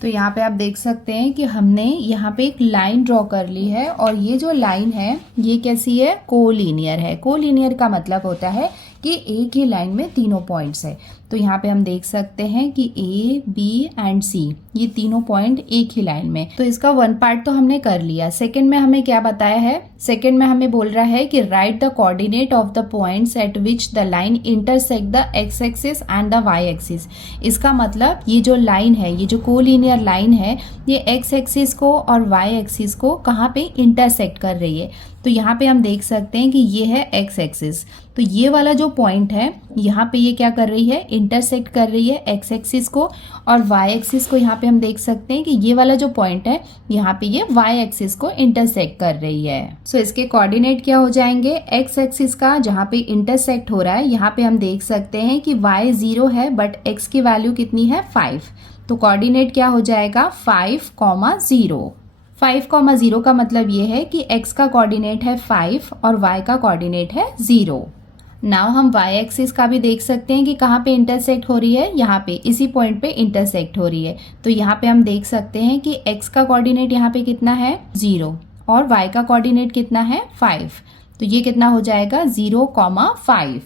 तो यहाँ पे आप देख सकते हैं कि हमने यहाँ पे एक लाइन ड्रॉ कर ली है और ये जो लाइन है ये कैसी है, कोलिनियर है। कोलिनियर का मतलब होता है कि एक ही लाइन में तीनों पॉइंट्स है। तो यहाँ पे हम देख सकते हैं कि ए, बी एंड सी ये तीनों पॉइंट एक ही लाइन में। तो इसका वन पार्ट तो हमने कर लिया। सेकंड में हमें क्या बताया है? सेकंड में हमें बोल रहा है कि write the coordinate of the points at which the line intersect the x axis and the Y axis. इसका मतलब ये जो लाइन है, ये जो कोलिनियर लाइन है, ये एक्स एक्सिस को और वाई एक्सिस को कहाँ पे इंटरसेक्ट कर रही है। तो यहाँ पे हम देख सकते हैं कि ये है एक्स एक्सिस। तो ये वाला जो पॉइंट है यहाँ पे ये क्या कर रही है? इंटरसेक्ट कर रही है एक्स एक्सिस को, और वाई एक्सिस को यहाँ पे हम देख सकते हैं कि ये वाला जो पॉइंट है यहाँ पे ये वाई एक्सिस को इंटरसेक्ट कर रही है। सो इसके कोऑर्डिनेट क्या हो जाएंगे? एक्स एक्सिस का जहाँ पे इंटरसेक्ट हो रहा है यहाँ पे हम देख सकते हैं कि वाई 0 है बट एक्स की वैल्यू कितनी है? 5। तो कोऑर्डिनेट क्या हो जाएगा? 5,0। 5,0 का मतलब ये है कि x का कोऑर्डिनेट है 5 और y का कोऑर्डिनेट है 0। नाउ हम y एक्सिस का भी देख सकते हैं कि कहाँ पे इंटरसेक्ट हो रही है, यहाँ पे इसी पॉइंट पे इंटरसेक्ट हो रही है। तो यहाँ पे हम देख सकते हैं कि x का कोऑर्डिनेट यहाँ पे कितना है? 0 और y का कोऑर्डिनेट कितना है? 5। तो ये कितना हो जाएगा? 0,5।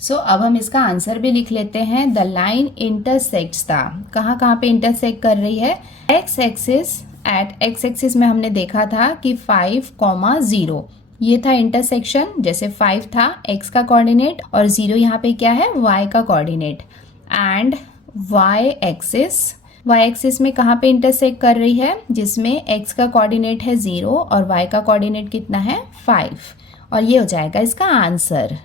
सो अब हम इसका आंसर भी लिख लेते हैं। द लाइन इंटरसेक्ट्स द, कहाँ पे इंटरसेक्ट कर रही है? X axis. At x axis में हमने देखा था कि 5,0 ये था इंटरसेक्शन। जैसे 5 था x का कोऑर्डिनेट और 0 यहाँ पे क्या है? y का कोऑर्डिनेट। एंड y एक्सिस में कहाँ पे इंटरसेक्ट कर रही है? जिसमें x का कोऑर्डिनेट है 0 और y का कोऑर्डिनेट कितना है? 5। और ये हो जाएगा इसका आंसर।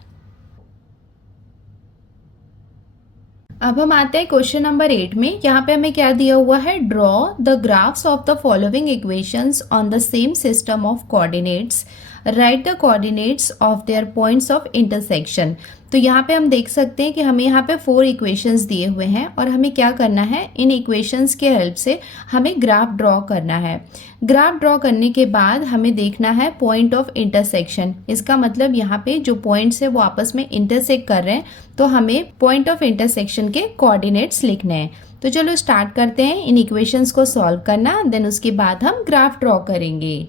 अब हम आते हैं क्वेश्चन नंबर 8 में। यहाँ पे हमें क्या दिया हुआ है? Draw the graphs of the following equations on the same system of coordinates, right the coordinates of their points of intersection. तो यहाँ पे हम देख सकते हैं कि हमें यहाँ पे 4 इक्वेशंस दिए हुए हैं और हमें क्या करना है? इन इक्वेशंस के हेल्प से हमें ग्राफ ड्रॉ करना है। ग्राफ ड्रॉ करने के बाद हमें देखना है पॉइंट ऑफ इंटरसेक्शन। इसका मतलब यहाँ पे जो पॉइंट्स है वो आपस में इंटरसेक्ट कर रहे हैं, तो हमें पॉइंट ऑफ इंटरसेक्शन के कोऑर्डिनेट्स लिखने हैं। तो चलो स्टार्ट करते हैं इन इक्वेशंस को सॉल्व करना, देन उसके बाद हम ग्राफ ड्रॉ करेंगे।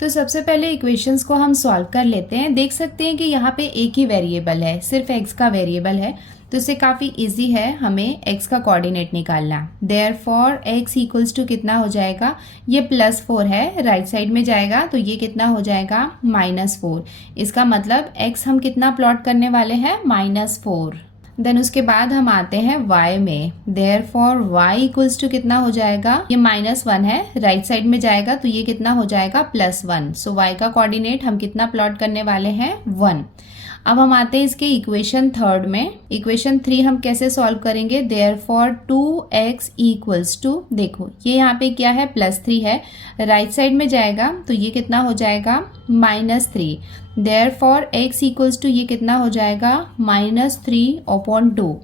तो सबसे पहले इक्वेशंस को हम सॉल्व कर लेते हैं। देख सकते हैं कि यहाँ पे एक ही वेरिएबल है, सिर्फ x का वेरिएबल है, तो इससे काफ़ी इजी है हमें x का कोऑर्डिनेट निकालना। देयरफॉर x इक्वल्स टू कितना हो जाएगा? ये +4 है, राइट साइड में जाएगा तो ये कितना हो जाएगा? -4। इसका मतलब x हम कितना प्लॉट करने वाले हैं? -4। देन उसके बाद हम आते हैं y में। देयरफॉर y इक्वल्स टू कितना हो जाएगा? ये -1 है, राइट साइड में जाएगा तो ये कितना हो जाएगा? +1। सो y का कोऑर्डिनेट हम कितना प्लॉट करने वाले हैं? 1। अब हम आते हैं इसके इक्वेशन 3 में। इक्वेशन 3 हम कैसे सॉल्व करेंगे? देयरफॉर 2x इक्वल्स टू, देखो ये यहाँ पे क्या है? +3 है, राइट साइड में जाएगा तो ये कितना हो जाएगा? -3। देयरफॉर x इक्वल्स टू ये कितना हो जाएगा? -3/2।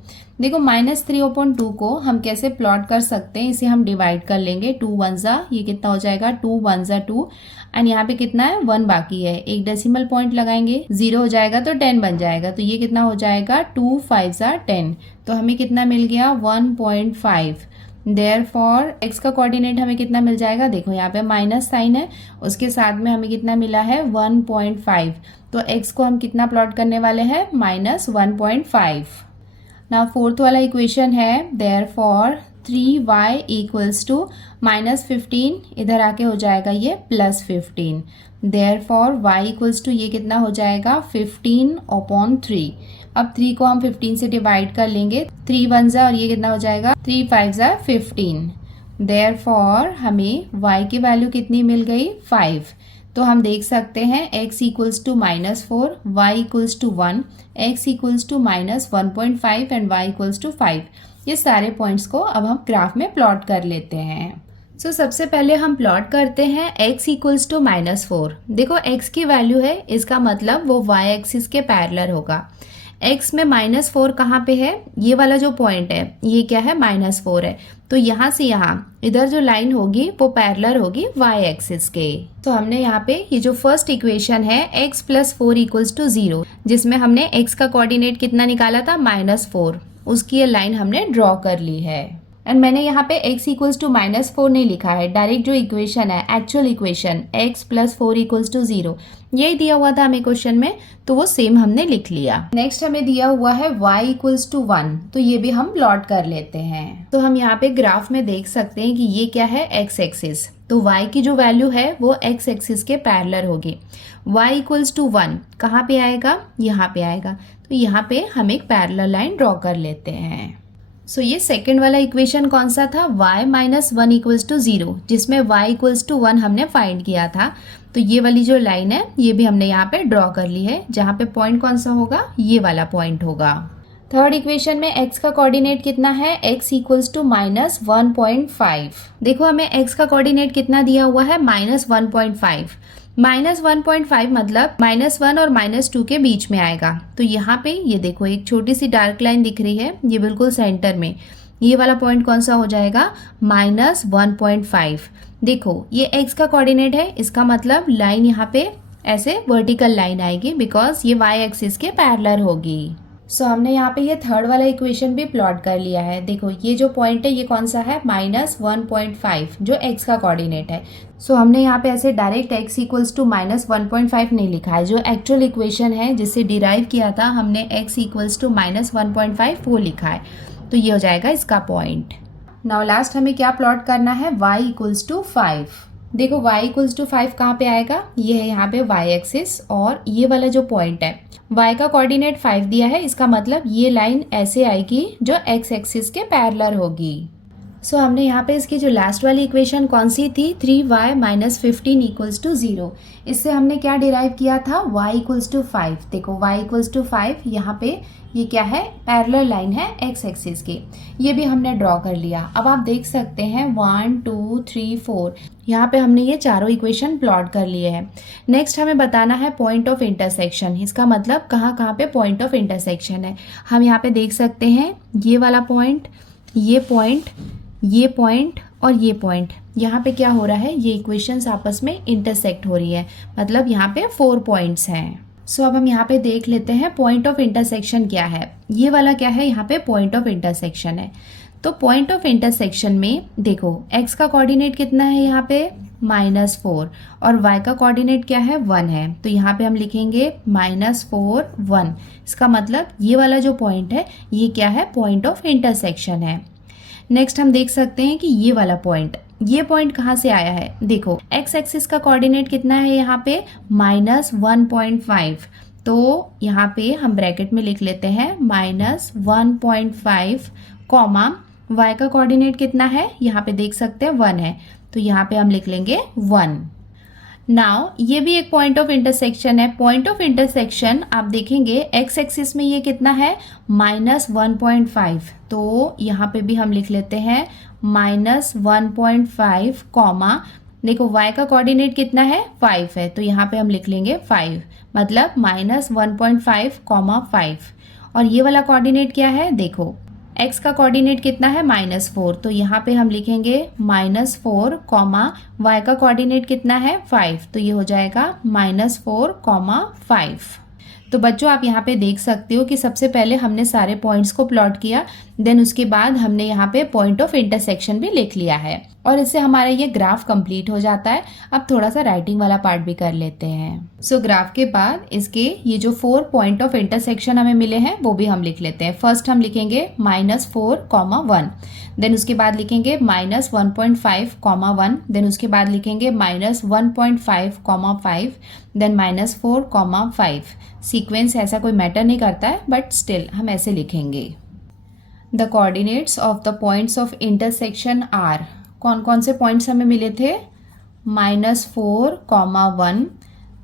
देखो -3/2 को हम कैसे प्लॉट कर सकते हैं? इसे हम डिवाइड कर लेंगे। 2 1 जा, ये कितना हो जाएगा? 2 1 जा 2 एंड यहाँ पे कितना है? 1 बाकी है, एक डेसिमल पॉइंट लगाएंगे, 0 हो जाएगा तो 10 बन जाएगा, तो ये कितना हो जाएगा? 2 5 जा 10। तो हमें कितना मिल गया? 1.5। देयरफॉर x का कोऑर्डिनेट हमें कितना मिल जाएगा? देखो यहाँ पे माइनस साइन है, उसके साथ में हमें कितना मिला है? 1.5। तो x को हम कितना प्लॉट करने वाले हैं? -1.5। नाउ फोर्थ वाला इक्वेशन है। देयरफॉर 3y इक्वल्स टू -15, इधर आके हो जाएगा ये +15। देयरफॉर y इक्वल्स टू ये कितना हो जाएगा? 15/3। अब 3 को हम 15 से डिवाइड कर लेंगे, 3 1 जा और ये कितना हो जाएगा? 3 5 जा 15। देयरफॉर हमें y की वैल्यू कितनी मिल गई? 5। तो हम देख सकते हैं x equals to -4, y equals to 1, x equals to -1.5 and y equals to 5। ये सारे पॉइंट्स को अब हम ग्राफ में प्लॉट कर लेते हैं। सो सबसे पहले हम प्लॉट करते हैं x इक्वल्स टू -4। देखो x की वैल्यू है, इसका मतलब वो y एक्सिस के पैरेलल होगा। x में -4 कहाँ पे है? ये वाला जो पॉइंट है ये क्या है? -4 है, तो यहाँ से यहाँ इधर जो लाइन होगी वो पैरेलल होगी y एक्सिस के। तो हमने यहाँ पे ये जो फर्स्ट इक्वेशन है x + 4 इक्वल्स टू 0, जिसमें हमने x का कोऑर्डिनेट कितना निकाला था? -4, उसकी ये लाइन हमने ड्रॉ कर ली है। एंड मैंने यहाँ पे x इक्वल्स टू -4 नहीं लिखा है, डायरेक्ट जो इक्वेशन है actual equation x + 4 equals to 0 यही दिया हुआ था हमें क्वेश्चन में, तो वो सेम हमने लिख लिया। नेक्स्ट हमें दिया हुआ है y इक्वल्स टू 1, तो ये भी हम प्लॉट कर लेते हैं। तो हम यहाँ पे ग्राफ में देख सकते हैं कि ये क्या है, x एक्सिस, तो y की जो वैल्यू है वो x एक्सिस के पैरेलल होगी। y इक्वल्स टू 1 कहाँ पे आएगा, यहाँ पे आएगा, तो यहाँ पे हम एक पैरेलल लाइन ड्रॉ कर लेते हैं। सो ये सेकेंड वाला इक्वेशन कौन सा था, y - 1 इक्वल्स टू 0, जिसमें y इक्वल्स टू 1 हमने फाइंड किया था। तो ये वाली जो लाइन है ये भी हमने यहाँ पे ड्रॉ कर ली है, जहाँ पे पॉइंट कौन सा होगा, ये वाला पॉइंट होगा। थर्ड इक्वेशन में x का कोऑर्डिनेट कितना है, x इक्वल्स टू -1.5। देखो हमें x का कोऑर्डिनेट कितना दिया हुआ है, -1.5। -1.5 मतलब -1 और -2 के बीच में आएगा। तो यहाँ पे ये देखो एक छोटी सी डार्क लाइन दिख रही है, ये बिल्कुल सेंटर में, ये वाला पॉइंट कौन सा हो जाएगा, -1.5। देखो ये x का कोऑर्डिनेट है, इसका मतलब लाइन यहाँ पे ऐसे वर्टिकल लाइन आएगी, बिकॉज ये y एक्सिस के पैरेलल होगी। सो हमने यहाँ पे ये थर्ड वाला इक्वेशन भी प्लॉट कर लिया है। देखो ये जो पॉइंट है ये कौन सा है, -1.5, जो x का कोऑर्डिनेट है। सो हमने यहाँ पे ऐसे डायरेक्ट x इक्वल्स टू -1.5 नहीं लिखा है, जो एक्चुअल इक्वेशन है जिससे डिराइव किया था हमने x इक्वल्स टू -1.5 वो लिखा है, तो ये हो जाएगा इसका पॉइंट। नाउ लास्ट हमें क्या प्लॉट करना है, y इक्वल्स टू 5। देखो y इक्वल्स टू 5 कहाँ पे आएगा, ये है यहाँ पे y एक्सिस, और ये वाला जो पॉइंट है y का कोऑर्डिनेट 5 दिया है, इसका मतलब ये लाइन ऐसे आएगी जो x एक्सिस के पैरेलल होगी। सो हमने यहाँ पे इसकी जो लास्ट वाली इक्वेशन कौन सी थी, 3y - 15 इक्वल्स टू 0, इससे हमने क्या डिराइव किया था, y इक्वल्स टू 5। देखो y इक्वल्स टू 5, यहाँ पे ये क्या है, पैरेलल लाइन है x एक्सिस की, ये भी हमने ड्रॉ कर लिया। अब आप देख सकते हैं 1 2 3 4, यहाँ पे हमने ये चारों इक्वेशन प्लॉट कर लिए हैं। नेक्स्ट हमें बताना है पॉइंट ऑफ इंटरसेक्शन, इसका मतलब कहाँ कहाँ पे पॉइंट ऑफ इंटरसेक्शन है। हम यहाँ पे देख सकते हैं ये वाला पॉइंट, ये पॉइंट, ये पॉइंट और ये पॉइंट, यहाँ पे क्या हो रहा है, ये इक्वेशंस आपस में इंटरसेक्ट हो रही है, मतलब यहाँ पे 4 पॉइंट्स हैं। सो अब हम यहाँ पे देख लेते हैं पॉइंट ऑफ इंटरसेक्शन क्या है। ये वाला क्या है, यहाँ पे पॉइंट ऑफ इंटरसेक्शन है। तो पॉइंट ऑफ इंटरसेक्शन में देखो x का कोऑर्डिनेट कितना है, यहाँ पे -4, और y का कोऑर्डिनेट क्या है, 1 है, तो यहाँ पे हम लिखेंगे -4 1। इसका मतलब ये वाला जो पॉइंट है ये क्या है, पॉइंट ऑफ इंटरसेक्शन है। नेक्स्ट हम देख सकते हैं कि ये वाला पॉइंट, ये पॉइंट कहाँ से आया है, देखो x एक्सिस का कोऑर्डिनेट कितना है यहाँ पे, -1.5, तो यहाँ पे हम ब्रैकेट में लिख लेते हैं -1.5, कॉमा y का कोऑर्डिनेट कितना है, यहाँ पे देख सकते हैं 1 है, तो यहाँ पे हम लिख लेंगे 1। नाउ ये भी एक पॉइंट ऑफ इंटरसेक्शन है। पॉइंट ऑफ इंटरसेक्शन आप देखेंगे x एक्सिस में ये कितना है, -1.5, तो यहाँ पे भी हम लिख लेते हैं -1.5, कॉमा देखो y का कोऑर्डिनेट कितना है, 5 है, तो यहाँ पे हम लिख लेंगे 5, मतलब -1.5, 5। और ये वाला कोऑर्डिनेट क्या है, देखो x का कोऑर्डिनेट कितना है, -4, तो यहाँ पे हम लिखेंगे -4, y का कोऑर्डिनेट कितना है, 5, तो ये हो जाएगा -4, 5। तो बच्चों आप यहाँ पे देख सकते हो कि सबसे पहले हमने सारे पॉइंट्स को प्लॉट किया, देन उसके बाद हमने यहाँ पे पॉइंट ऑफ इंटरसेक्शन भी लिख लिया है, और इससे हमारा ये ग्राफ कंप्लीट हो जाता है। अब थोड़ा सा राइटिंग वाला पार्ट भी कर लेते हैं। सो ग्राफ के बाद इसके ये जो 4 पॉइंट ऑफ इंटरसेक्शन हमें मिले हैं वो भी हम लिख लेते हैं। फर्स्ट हम लिखेंगे -4, 1, देन उसके बाद लिखेंगे -1.5, 1, देन उसके बाद लिखेंगे -1.5, 5, देन -4, 5। सीक्वेंस ऐसा कोई मैटर नहीं करता है, बट स्टिल हम ऐसे लिखेंगे। The coordinates of the points of intersection are, कौन कौन से पॉइंट्स हमें मिले थे, -4, 1,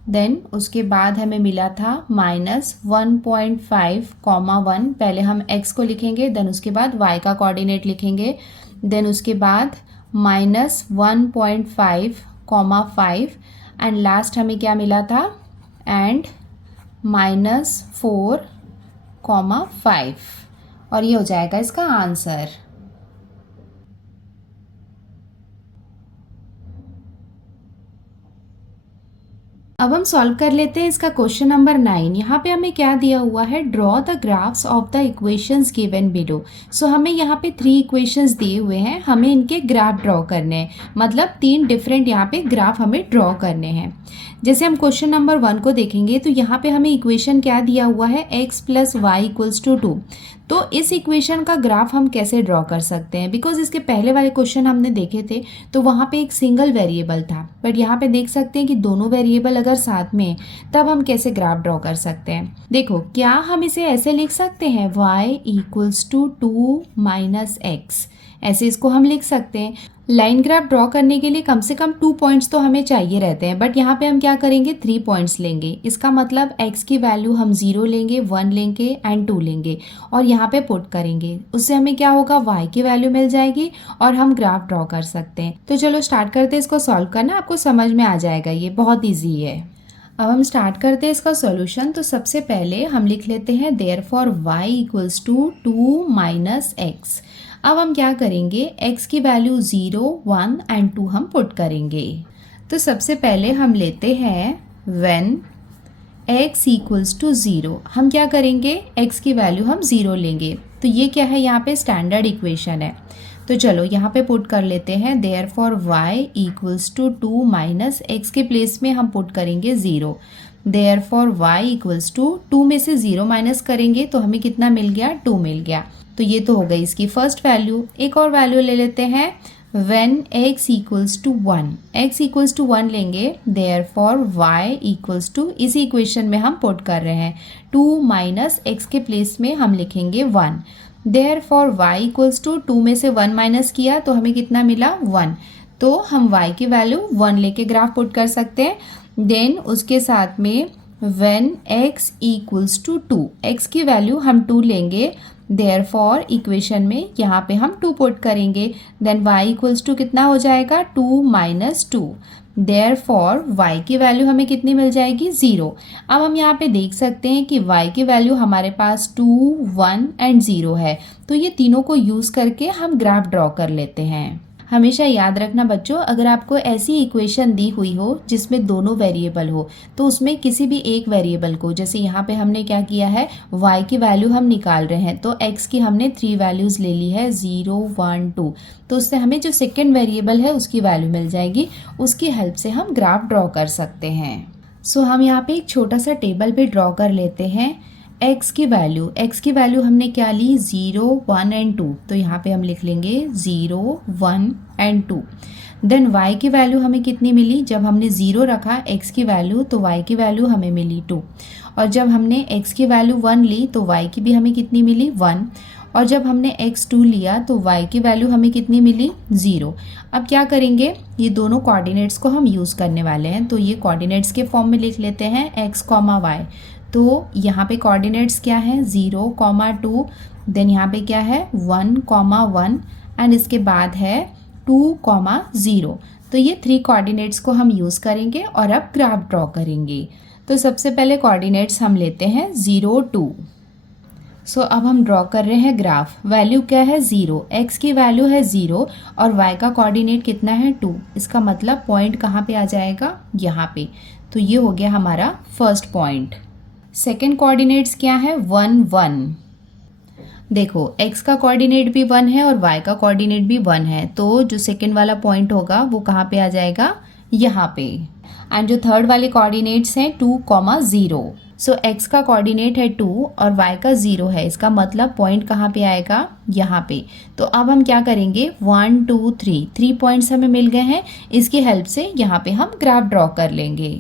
देन उसके बाद हमें मिला था -1.5, 1। पहले हम x को लिखेंगे, देन उसके बाद y का कोऑर्डिनेट लिखेंगे, देन उसके बाद -1.5, 5, एंड लास्ट हमें क्या मिला था, एंड -4, 5, और ये हो जाएगा इसका आंसर। अब हम सॉल्व कर लेते हैं इसका क्वेश्चन नंबर 9। यहाँ पे हमें क्या दिया हुआ है, draw the graphs of the equations given below. So हमें यहाँ पे 3 इक्वेशंस दिए हुए हैं, हमें इनके ग्राफ ड्रॉ करने हैं, मतलब 3 डिफरेंट यहाँ पे ग्राफ हमें ड्रॉ करने हैं। जैसे हम क्वेश्चन नंबर 1 को देखेंगे तो यहाँ पे हमें इक्वेशन क्या दिया हुआ है, x + y = 2। तो इस इक्वेशन का ग्राफ हम कैसे ड्रॉ कर सकते हैं, बिकॉज इसके पहले वाले क्वेश्चन हमने देखे थे तो वहाँ पे एक सिंगल वेरिएबल था, बट यहाँ पे देख सकते हैं कि दोनों वेरिएबल अगर साथ में, तब हम कैसे ग्राफ ड्रॉ कर सकते हैं। देखो, क्या हम इसे ऐसे लिख सकते हैं, y = 2 - x, ऐसे इसको हम लिख सकते हैं। लाइन ग्राफ ड्रॉ करने के लिए कम से कम 2 पॉइंट्स तो हमें चाहिए रहते हैं, बट यहाँ पे हम क्या करेंगे, 3 पॉइंट्स लेंगे। इसका मतलब x की वैल्यू हम 0 लेंगे, 1 लेंगे एंड 2 लेंगे और यहाँ पे पुट करेंगे। उससे हमें क्या होगा, y की वैल्यू मिल जाएगी और हम ग्राफ ड्रॉ कर सकते हैं। तो चलो स्टार्ट करते हैं इसको सॉल्व करना, आपको समझ में आ जाएगा, ये बहुत ईजी है। अब हम स्टार्ट करते हैं इसका सॉल्यूशन। तो सबसे पहले हम लिख लेते हैं देयरफॉर y = 2 - x। अब हम क्या करेंगे, x की वैल्यू 0, 1 एंड 2 हम पुट करेंगे। तो सबसे पहले हम लेते हैं when x = 0, हम क्या करेंगे, x की वैल्यू हम 0 लेंगे। तो ये क्या है, यहाँ पे स्टैंडर्ड इक्वेशन है। तो चलो यहाँ पे पुट कर लेते हैं देयरफॉर y = 2 - x के प्लेस में हम पुट करेंगे 0। देयरफॉर y = 2 में से 0 माइनस करेंगे तो हमें कितना मिल गया, 2 मिल गया। तो ये तो हो गई इसकी फर्स्ट वैल्यू। एक और वैल्यू ले लेते हैं when x = 1, x = 1 लेंगे। देयरफॉर y = इसी इक्वेशन में हम पुट कर रहे हैं 2 - x के प्लेस में हम लिखेंगे 1। देयरफॉर y = 2 में से 1 माइनस किया तो हमें कितना मिला, 1। तो हम y की वैल्यू 1 लेके ग्राफ पुट कर सकते हैं। देन उसके साथ में when x = 2, x की वैल्यू हम 2 लेंगे। देयरफॉर इक्वेशन में यहाँ पे हम 2 पुट करेंगे। देन y = कितना हो जाएगा, 2 - 2। देयरफॉर y की वैल्यू हमें कितनी मिल जाएगी, 0। अब हम यहाँ पे देख सकते हैं कि y की वैल्यू हमारे पास 2, 1 एंड 0 है। तो ये तीनों को यूज़ करके हम ग्राफ ड्रॉ कर लेते हैं। हमेशा याद रखना बच्चों, अगर आपको ऐसी इक्वेशन दी हुई हो जिसमें दोनों वेरिएबल हो, तो उसमें किसी भी एक वेरिएबल को, जैसे यहाँ पे हमने क्या किया है, y की वैल्यू हम निकाल रहे हैं, तो x की हमने 3 वैल्यूज़ ले ली है, 0, 1, 2। तो उससे हमें जो सेकेंड वेरिएबल है उसकी वैल्यू मिल जाएगी, उसकी हेल्प से हम ग्राफ ड्रॉ कर सकते हैं। सो हम यहाँ पे एक छोटा सा टेबल भी ड्रॉ कर लेते हैं। x की वैल्यू हमने क्या ली, 0, 1 एंड 2। तो यहाँ पे हम लिख लेंगे 0, 1 एंड 2। देन y की वैल्यू हमें कितनी मिली, जब हमने 0 रखा x की वैल्यू तो y की वैल्यू हमें मिली 2। और जब हमने x की वैल्यू 1 ली तो y की भी हमें कितनी मिली, 1। और जब हमने x2 लिया तो y की वैल्यू हमें कितनी मिली, 0। अब क्या करेंगे, ये दोनों कोऑर्डिनेट्स को हम यूज़ करने वाले हैं, तो ये कोऑर्डिनेट्स के फॉर्म में लिख लेते हैं x, y। तो यहाँ पे कोऑर्डिनेट्स क्या है, 0, 2। देन यहाँ पे क्या है, 1, 1 एंड इसके बाद है 2, 0। तो ये 3 कोऑर्डिनेट्स को हम यूज़ करेंगे और अब ग्राफ ड्रॉ करेंगे। तो सबसे पहले कोऑर्डिनेट्स हम लेते हैं 0, 2। सो अब हम ड्रॉ कर रहे हैं ग्राफ। वैल्यू क्या है, 0, x की वैल्यू है 0 और y का कोऑर्डिनेट कितना है, 2। इसका मतलब पॉइंट कहाँ पे आ जाएगा, यहाँ पे। तो ये हो गया हमारा फर्स्ट पॉइंट। सेकेंड कोऑर्डिनेट्स क्या है, 1, 1। देखो x का कोऑर्डिनेट भी 1 है और y का कोऑर्डिनेट भी 1 है, तो जो सेकेंड वाला पॉइंट होगा वो कहाँ पे आ जाएगा, यहाँ पे। एंड जो थर्ड वाले कोऑर्डिनेट्स हैं 2, 0। सो x का कोऑर्डिनेट है 2 और y का 0 है, इसका मतलब पॉइंट कहाँ पे आएगा, यहाँ पे। तो अब हम क्या करेंगे, 1, 2, 3 पॉइंट्स हमें मिल गए हैं। इसकी हेल्प से यहाँ पे हम ग्राफ ड्रॉ कर लेंगे।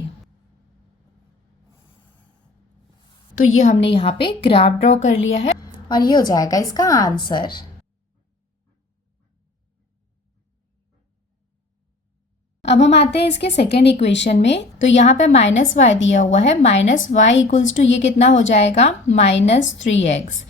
तो ये हमने यहाँ पे ग्राफ ड्रॉ कर लिया है और ये हो जाएगा इसका आंसर। अब हम आते हैं इसके सेकेंड इक्वेशन में। तो यहाँ पे -y दिया हुआ है, -y = ये कितना हो जाएगा, -3x।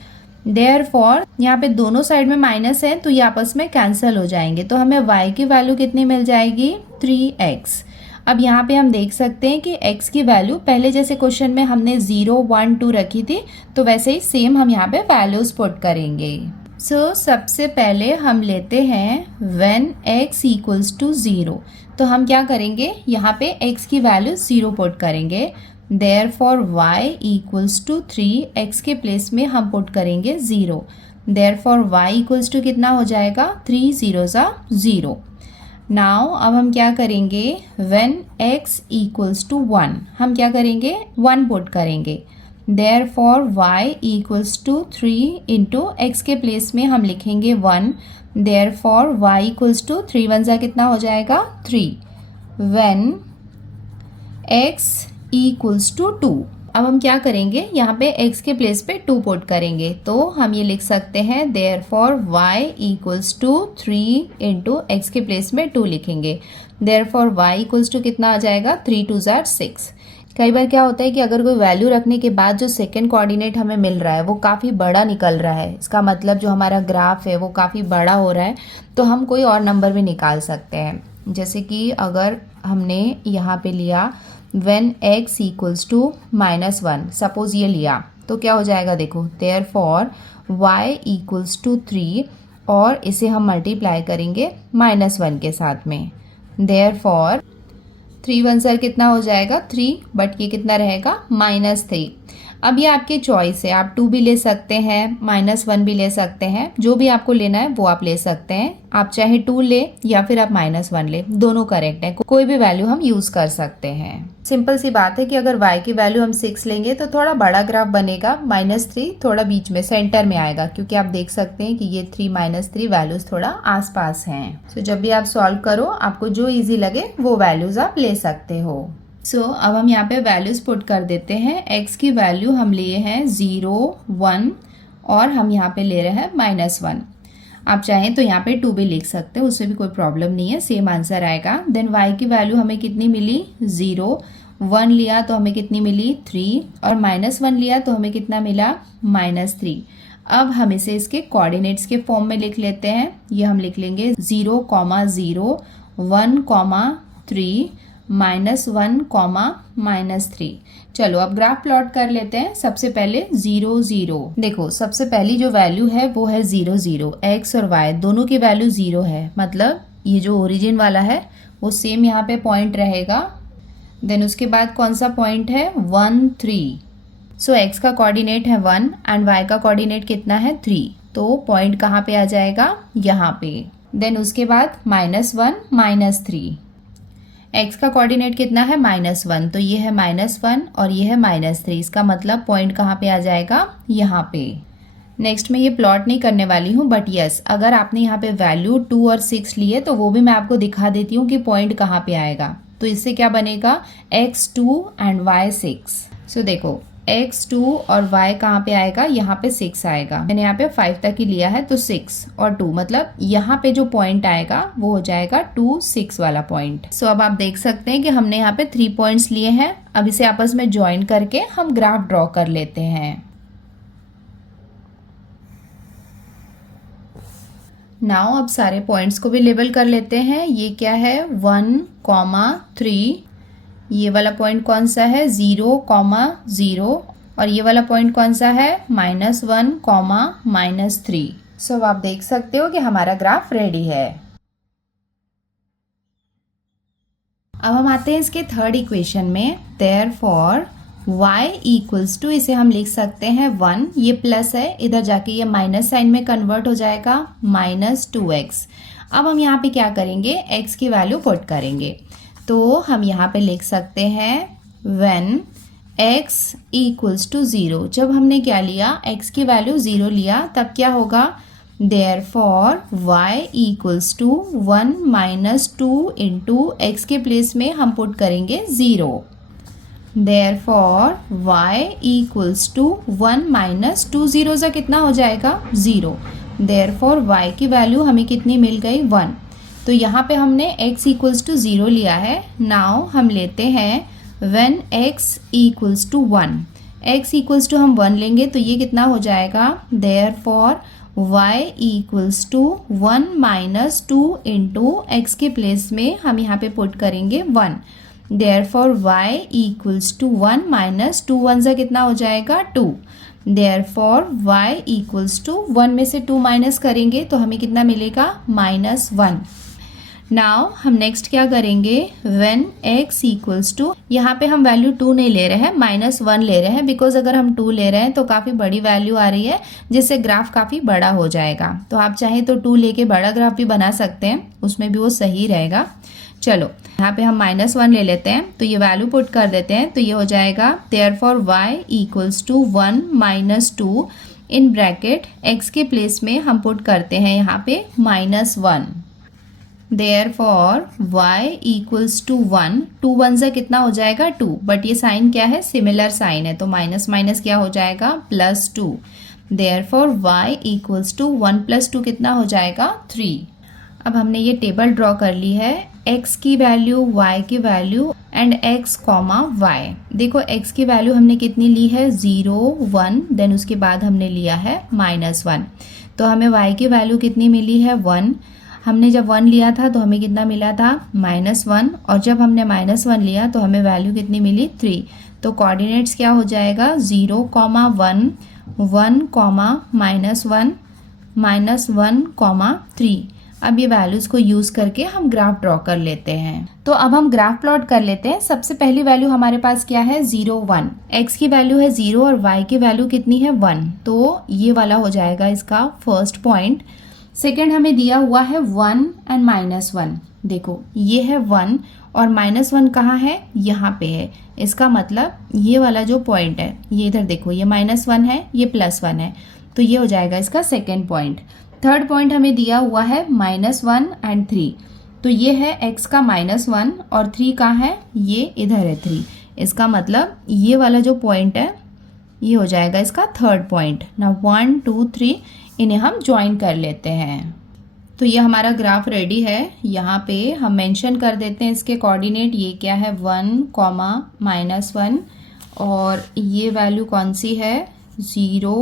देयरफॉर यहाँ पे दोनों साइड में माइनस है तो ये आपस में कैंसिल हो जाएंगे, तो हमें y की वैल्यू कितनी मिल जाएगी, 3x। अब यहाँ पे हम देख सकते हैं कि x की वैल्यू पहले जैसे क्वेश्चन में हमने 0, 1, 2 रखी थी, तो वैसे ही सेम हम यहाँ पे वैल्यूज पुट करेंगे। सबसे पहले हम लेते हैं व्हेन x इक्वल्स टू 0। तो हम क्या करेंगे, यहाँ पे x की वैल्यू 0 पुट करेंगे। Therefore y equals to 3, x के प्लेस में हम पुट करेंगे 0। देयरफॉर y इक्वल्स टू कितना हो जाएगा, 3 0 0। नाउ अब हम क्या करेंगे, व्हेन x इक्वल्स टू 1, हम क्या करेंगे, 1 पुट करेंगे। Therefore y equals to 3 into x के प्लेस में हम लिखेंगे 1। देयरफॉर y इक्वल्स टू 3 1 जा कितना हो जाएगा, 3। व्हेन x इक्वल्स टू 2, अब हम क्या करेंगे, यहाँ पे x के प्लेस पे 2 पुट करेंगे। तो हम ये लिख सकते हैं therefore y equals to 3 into x के प्लेस में 2 लिखेंगे। देयरफॉर y इक्वल्स टू कितना आ जाएगा, 3 2 6। कई बार क्या होता है कि अगर कोई वैल्यू रखने के बाद जो सेकंड कोऑर्डिनेट हमें मिल रहा है वो काफ़ी बड़ा निकल रहा है, इसका मतलब जो हमारा ग्राफ है वो काफ़ी बड़ा हो रहा है, तो हम कोई और नंबर भी निकाल सकते हैं। जैसे कि अगर हमने यहाँ पे लिया when x equals to -1, suppose ये लिया, तो क्या हो जाएगा, देखो देयरफॉर y इक्वल्स टू 3 और इसे हम मल्टीप्लाई करेंगे -1 के साथ में। देयरफॉर 3 1 सर कितना हो जाएगा, 3, बट ये कितना रहेगा, -3। अब ये आपकी चॉइस है, आप 2 भी ले सकते हैं, -1 भी ले सकते हैं, जो भी आपको लेना है वो आप ले सकते हैं। आप चाहे 2 ले या फिर आप -1 ले, दोनों करेक्ट है, कोई भी वैल्यू हम यूज कर सकते हैं। सिंपल सी बात है कि अगर y की वैल्यू हम 6 लेंगे तो थोड़ा बड़ा ग्राफ बनेगा, -3 थोड़ा बीच में सेंटर में आएगा, क्योंकि आप देख सकते हैं कि ये 3 -3 वैल्यूज थोड़ा आसपास हैं। जब भी आप सॉल्व करो, आपको जो इजी लगे वो वैल्यूज आप ले सकते हो। अब हम यहाँ पे वैल्यूज पुट कर देते हैं। x की वैल्यू हम लिए हैं 0 1 और हम यहाँ पे ले रहे हैं -1। आप चाहें तो यहाँ पे 2 भी लिख सकते हैं, उससे भी कोई प्रॉब्लम नहीं है, सेम आंसर आएगा। देन y की वैल्यू हमें कितनी मिली, 0 1 लिया तो हमें कितनी मिली, 3, और -1 लिया तो हमें कितना मिला, -3। अब हम इसे इसके कोऑर्डिनेट्स के फॉर्म में लिख लेते हैं। ये हम लिख लेंगे 0 0 1 3 -1 -3। चलो अब ग्राफ प्लॉट कर लेते हैं। सबसे पहले 0 0, देखो सबसे पहली जो वैल्यू है वो है 0 0, x और y दोनों की वैल्यू 0 है, मतलब ये जो ओरिजिन वाला है वो सेम यहाँ पे पॉइंट रहेगा। देन उसके बाद कौन सा पॉइंट है, 1 3। x का कोऑर्डिनेट है 1 एंड y का कोऑर्डिनेट कितना है, 3, तो पॉइंट कहाँ पे आ जाएगा, यहाँ पे। देन उसके बाद -1 -3, x का कोऑर्डिनेट कितना है, -1, तो ये है -1 और ये है -3, इसका मतलब पॉइंट कहाँ पे आ जाएगा, यहाँ पे। नेक्स्ट में ये प्लॉट नहीं करने वाली हूँ, बट यस अगर आपने यहाँ पे वैल्यू 2 और 6 लिए तो वो भी मैं आपको दिखा देती हूँ कि पॉइंट कहाँ पे आएगा। तो इससे क्या बनेगा, x2 एंड y6। देखो x2 और y कहाँ पे आएगा, यहाँ पे 6 आएगा। मैंने यहाँ पे 5 तक ही लिया है, तो 6 और 2, मतलब यहाँ पे जो पॉइंट आएगा वो हो जाएगा 2 6 वाला पॉइंट। अब आप देख सकते हैं कि हमने यहाँ पे 3 पॉइंट्स लिए हैं। अब इसे आपस में ज्वाइन करके हम ग्राफ ड्रॉ कर लेते हैं। नाउ अब सारे पॉइंट्स को भी लेबल कर लेते हैं। ये क्या है, 1 3, ये वाला पॉइंट कौन सा है, 0 0, और ये वाला पॉइंट कौन सा है, -1 -3। अब आप देख सकते हो कि हमारा ग्राफ रेडी है। अब हम आते हैं इसके थर्ड इक्वेशन में। देयरफॉर y इक्वल्स टू, इसे हम लिख सकते हैं 1, ये प्लस है, इधर जाके ये माइनस साइन में कन्वर्ट हो जाएगा, -2x। अब हम यहाँ पे क्या करेंगे, x की वैल्यू पुट करेंगे। तो हम यहाँ पे लिख सकते हैं व्हेन x इक्वल्स टू 0। जब हमने क्या लिया, x की वैल्यू 0 लिया, तब क्या होगा, therefore y equals to 1 -2 into x के प्लेस में हम पुट करेंगे 0। देयरफॉर y इक्वल्स टू 1 -2, 0 से कितना हो जाएगा, 0। देयरफॉर y की वैल्यू हमें कितनी मिल गई, 1। तो यहाँ पे हमने x इक्वल्स टू 0 लिया है। नाउ हम लेते हैं when x equals to 1। x equals to हम 1 लेंगे तो ये कितना हो जाएगा, therefore y equals to 1 -2 into x के प्लेस में हम यहाँ पे पुट करेंगे 1। देयरफॉर y इक्वल्स टू 1 -2 1 से कितना हो जाएगा, 2। देयरफॉर y इक्वल्स टू 1 में से 2 माइनस करेंगे तो हमें कितना मिलेगा -1। नाउ हम नेक्स्ट क्या करेंगे, व्हेन x इक्वल्स टू, यहाँ पे हम वैल्यू 2 नहीं ले रहे हैं, -1 ले रहे हैं, बिकॉज अगर हम 2 ले रहे हैं तो काफ़ी बड़ी वैल्यू आ रही है जिससे ग्राफ काफ़ी बड़ा हो जाएगा। तो आप चाहें तो 2 लेके बड़ा ग्राफ भी बना सकते हैं, उसमें भी वो सही रहेगा। चलो यहाँ पे हम -1 ले लेते हैं, तो ये वैल्यू पुट कर देते हैं, तो ये हो जाएगा therefore y equals to 1 - 2 in bracket x के प्लेस में हम पुट करते हैं यहाँ पे -1। देयरफॉर y इक्वल्स टू 1, 2 1 से कितना हो जाएगा 2, बट ये साइन क्या है, सिमिलर साइन है, तो माइनस माइनस क्या हो जाएगा +2। देयरफॉर y इक्वल्स टू 1 + 2 कितना हो जाएगा 3। अब हमने ये टेबल ड्रॉ कर ली है, x की वैल्यू, y की वैल्यू एंड x, y। देखो x की वैल्यू हमने कितनी ली है 0 1, देन उसके बाद हमने लिया है -1, तो हमें y की वैल्यू कितनी मिली है 1। हमने जब 1 लिया था तो हमें कितना मिला था -1, और जब हमने -1 लिया तो हमें वैल्यू कितनी मिली 3। तो कोऑर्डिनेट्स क्या हो जाएगा 0, 1 1, -1, -1, 3। अब ये वैल्यूज़ को यूज़ करके हम ग्राफ ड्रॉ कर लेते हैं। तो अब हम ग्राफ प्लॉट कर लेते हैं। सबसे पहली वैल्यू हमारे पास क्या है 0 1, x की वैल्यू है 0 और y की वैल्यू कितनी है 1, तो ये वाला हो जाएगा इसका फर्स्ट पॉइंट। सेकेंड हमें दिया हुआ है 1 एंड -1, देखो ये है 1 और -1 कहाँ है, यहाँ पे है, इसका मतलब ये वाला जो पॉइंट है, ये इधर देखो, ये -1 है, ये +1 है, तो ये हो जाएगा इसका सेकेंड पॉइंट। थर्ड पॉइंट हमें दिया हुआ है -1 एंड 3, तो ये है x का -1 और 3 कहाँ है, ये इधर है 3, इसका मतलब ये वाला जो पॉइंट है ये हो जाएगा इसका थर्ड पॉइंट ना। 1 2 3 इन्हें हम ज्वाइन कर लेते हैं। तो ये हमारा ग्राफ रेडी है। यहाँ पे हम मेंशन कर देते हैं इसके कोऑर्डिनेट, ये क्या है 1, -1, और ये वैल्यू कौन सी है 0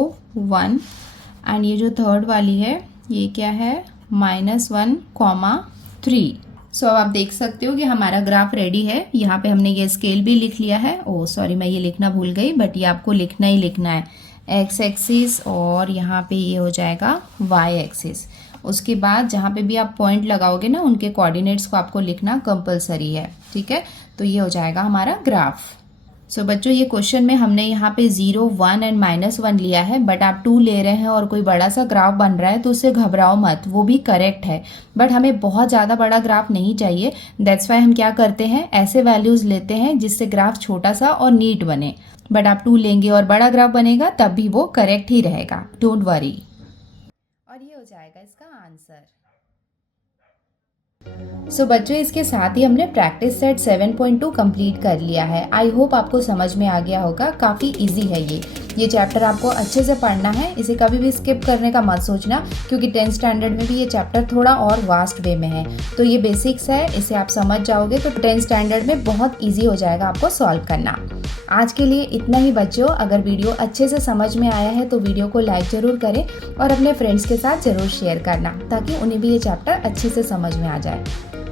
1, एंड ये जो थर्ड वाली है ये क्या है -1, 3। सो अब आप देख सकते हो कि हमारा ग्राफ रेडी है। यहाँ पे हमने ये स्केल भी लिख लिया है, ओ सॉरी मैं ये लिखना भूल गई, बट ये आपको लिखना ही लिखना है, x एक्सिस और यहाँ पे ये हो जाएगा y एक्सिस। उसके बाद जहाँ पे भी आप पॉइंट लगाओगे ना उनके कोऑर्डिनेट्स को आपको लिखना कंपलसरी है, ठीक है। तो ये हो जाएगा हमारा ग्राफ। सो बच्चों ये क्वेश्चन में हमने यहाँ पे 0 1 एंड -1 लिया है, बट आप 2 ले रहे हैं और कोई बड़ा सा ग्राफ बन रहा है तो उससे घबराओ मत, वो भी करेक्ट है, बट हमें बहुत ज़्यादा बड़ा ग्राफ नहीं चाहिए। दैट्स वाई हम क्या करते हैं, ऐसे वैल्यूज़ लेते हैं जिससे ग्राफ छोटा सा और नीट बने। बट आप 2 लेंगे और बड़ा ग्राफ बनेगा तब भी वो करेक्ट ही रहेगा, डोंट वरी। और ये हो जाएगा इसका आंसर। सो बच्चों इसके साथ ही हमने प्रैक्टिस सेट 7.2 कंप्लीट कर लिया है। आई होप आपको समझ में आ गया होगा, काफ़ी इजी है ये चैप्टर आपको अच्छे से पढ़ना है, इसे कभी भी स्किप करने का मत सोचना, क्योंकि 10th स्टैंडर्ड में भी ये चैप्टर थोड़ा और वास्ट वे में है। तो ये बेसिक्स है, इसे आप समझ जाओगे तो 10th स्टैंडर्ड में बहुत ईजी हो जाएगा आपको सॉल्व करना। आज के लिए इतना ही बच्चों। अगर वीडियो अच्छे से समझ में आया है तो वीडियो को लाइक ज़रूर करें और अपने फ्रेंड्स के साथ ज़रूर शेयर करना, ताकि उन्हें भी ये चैप्टर अच्छे से समझ में आ जाए।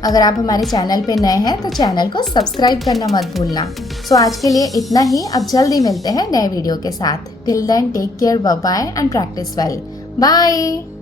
अगर आप हमारे चैनल पे नए हैं तो चैनल को सब्सक्राइब करना मत भूलना। सो आज के लिए इतना ही, अब जल्दी मिलते हैं नए वीडियो के साथ। Till then take care, bye bye and practice well. Bye.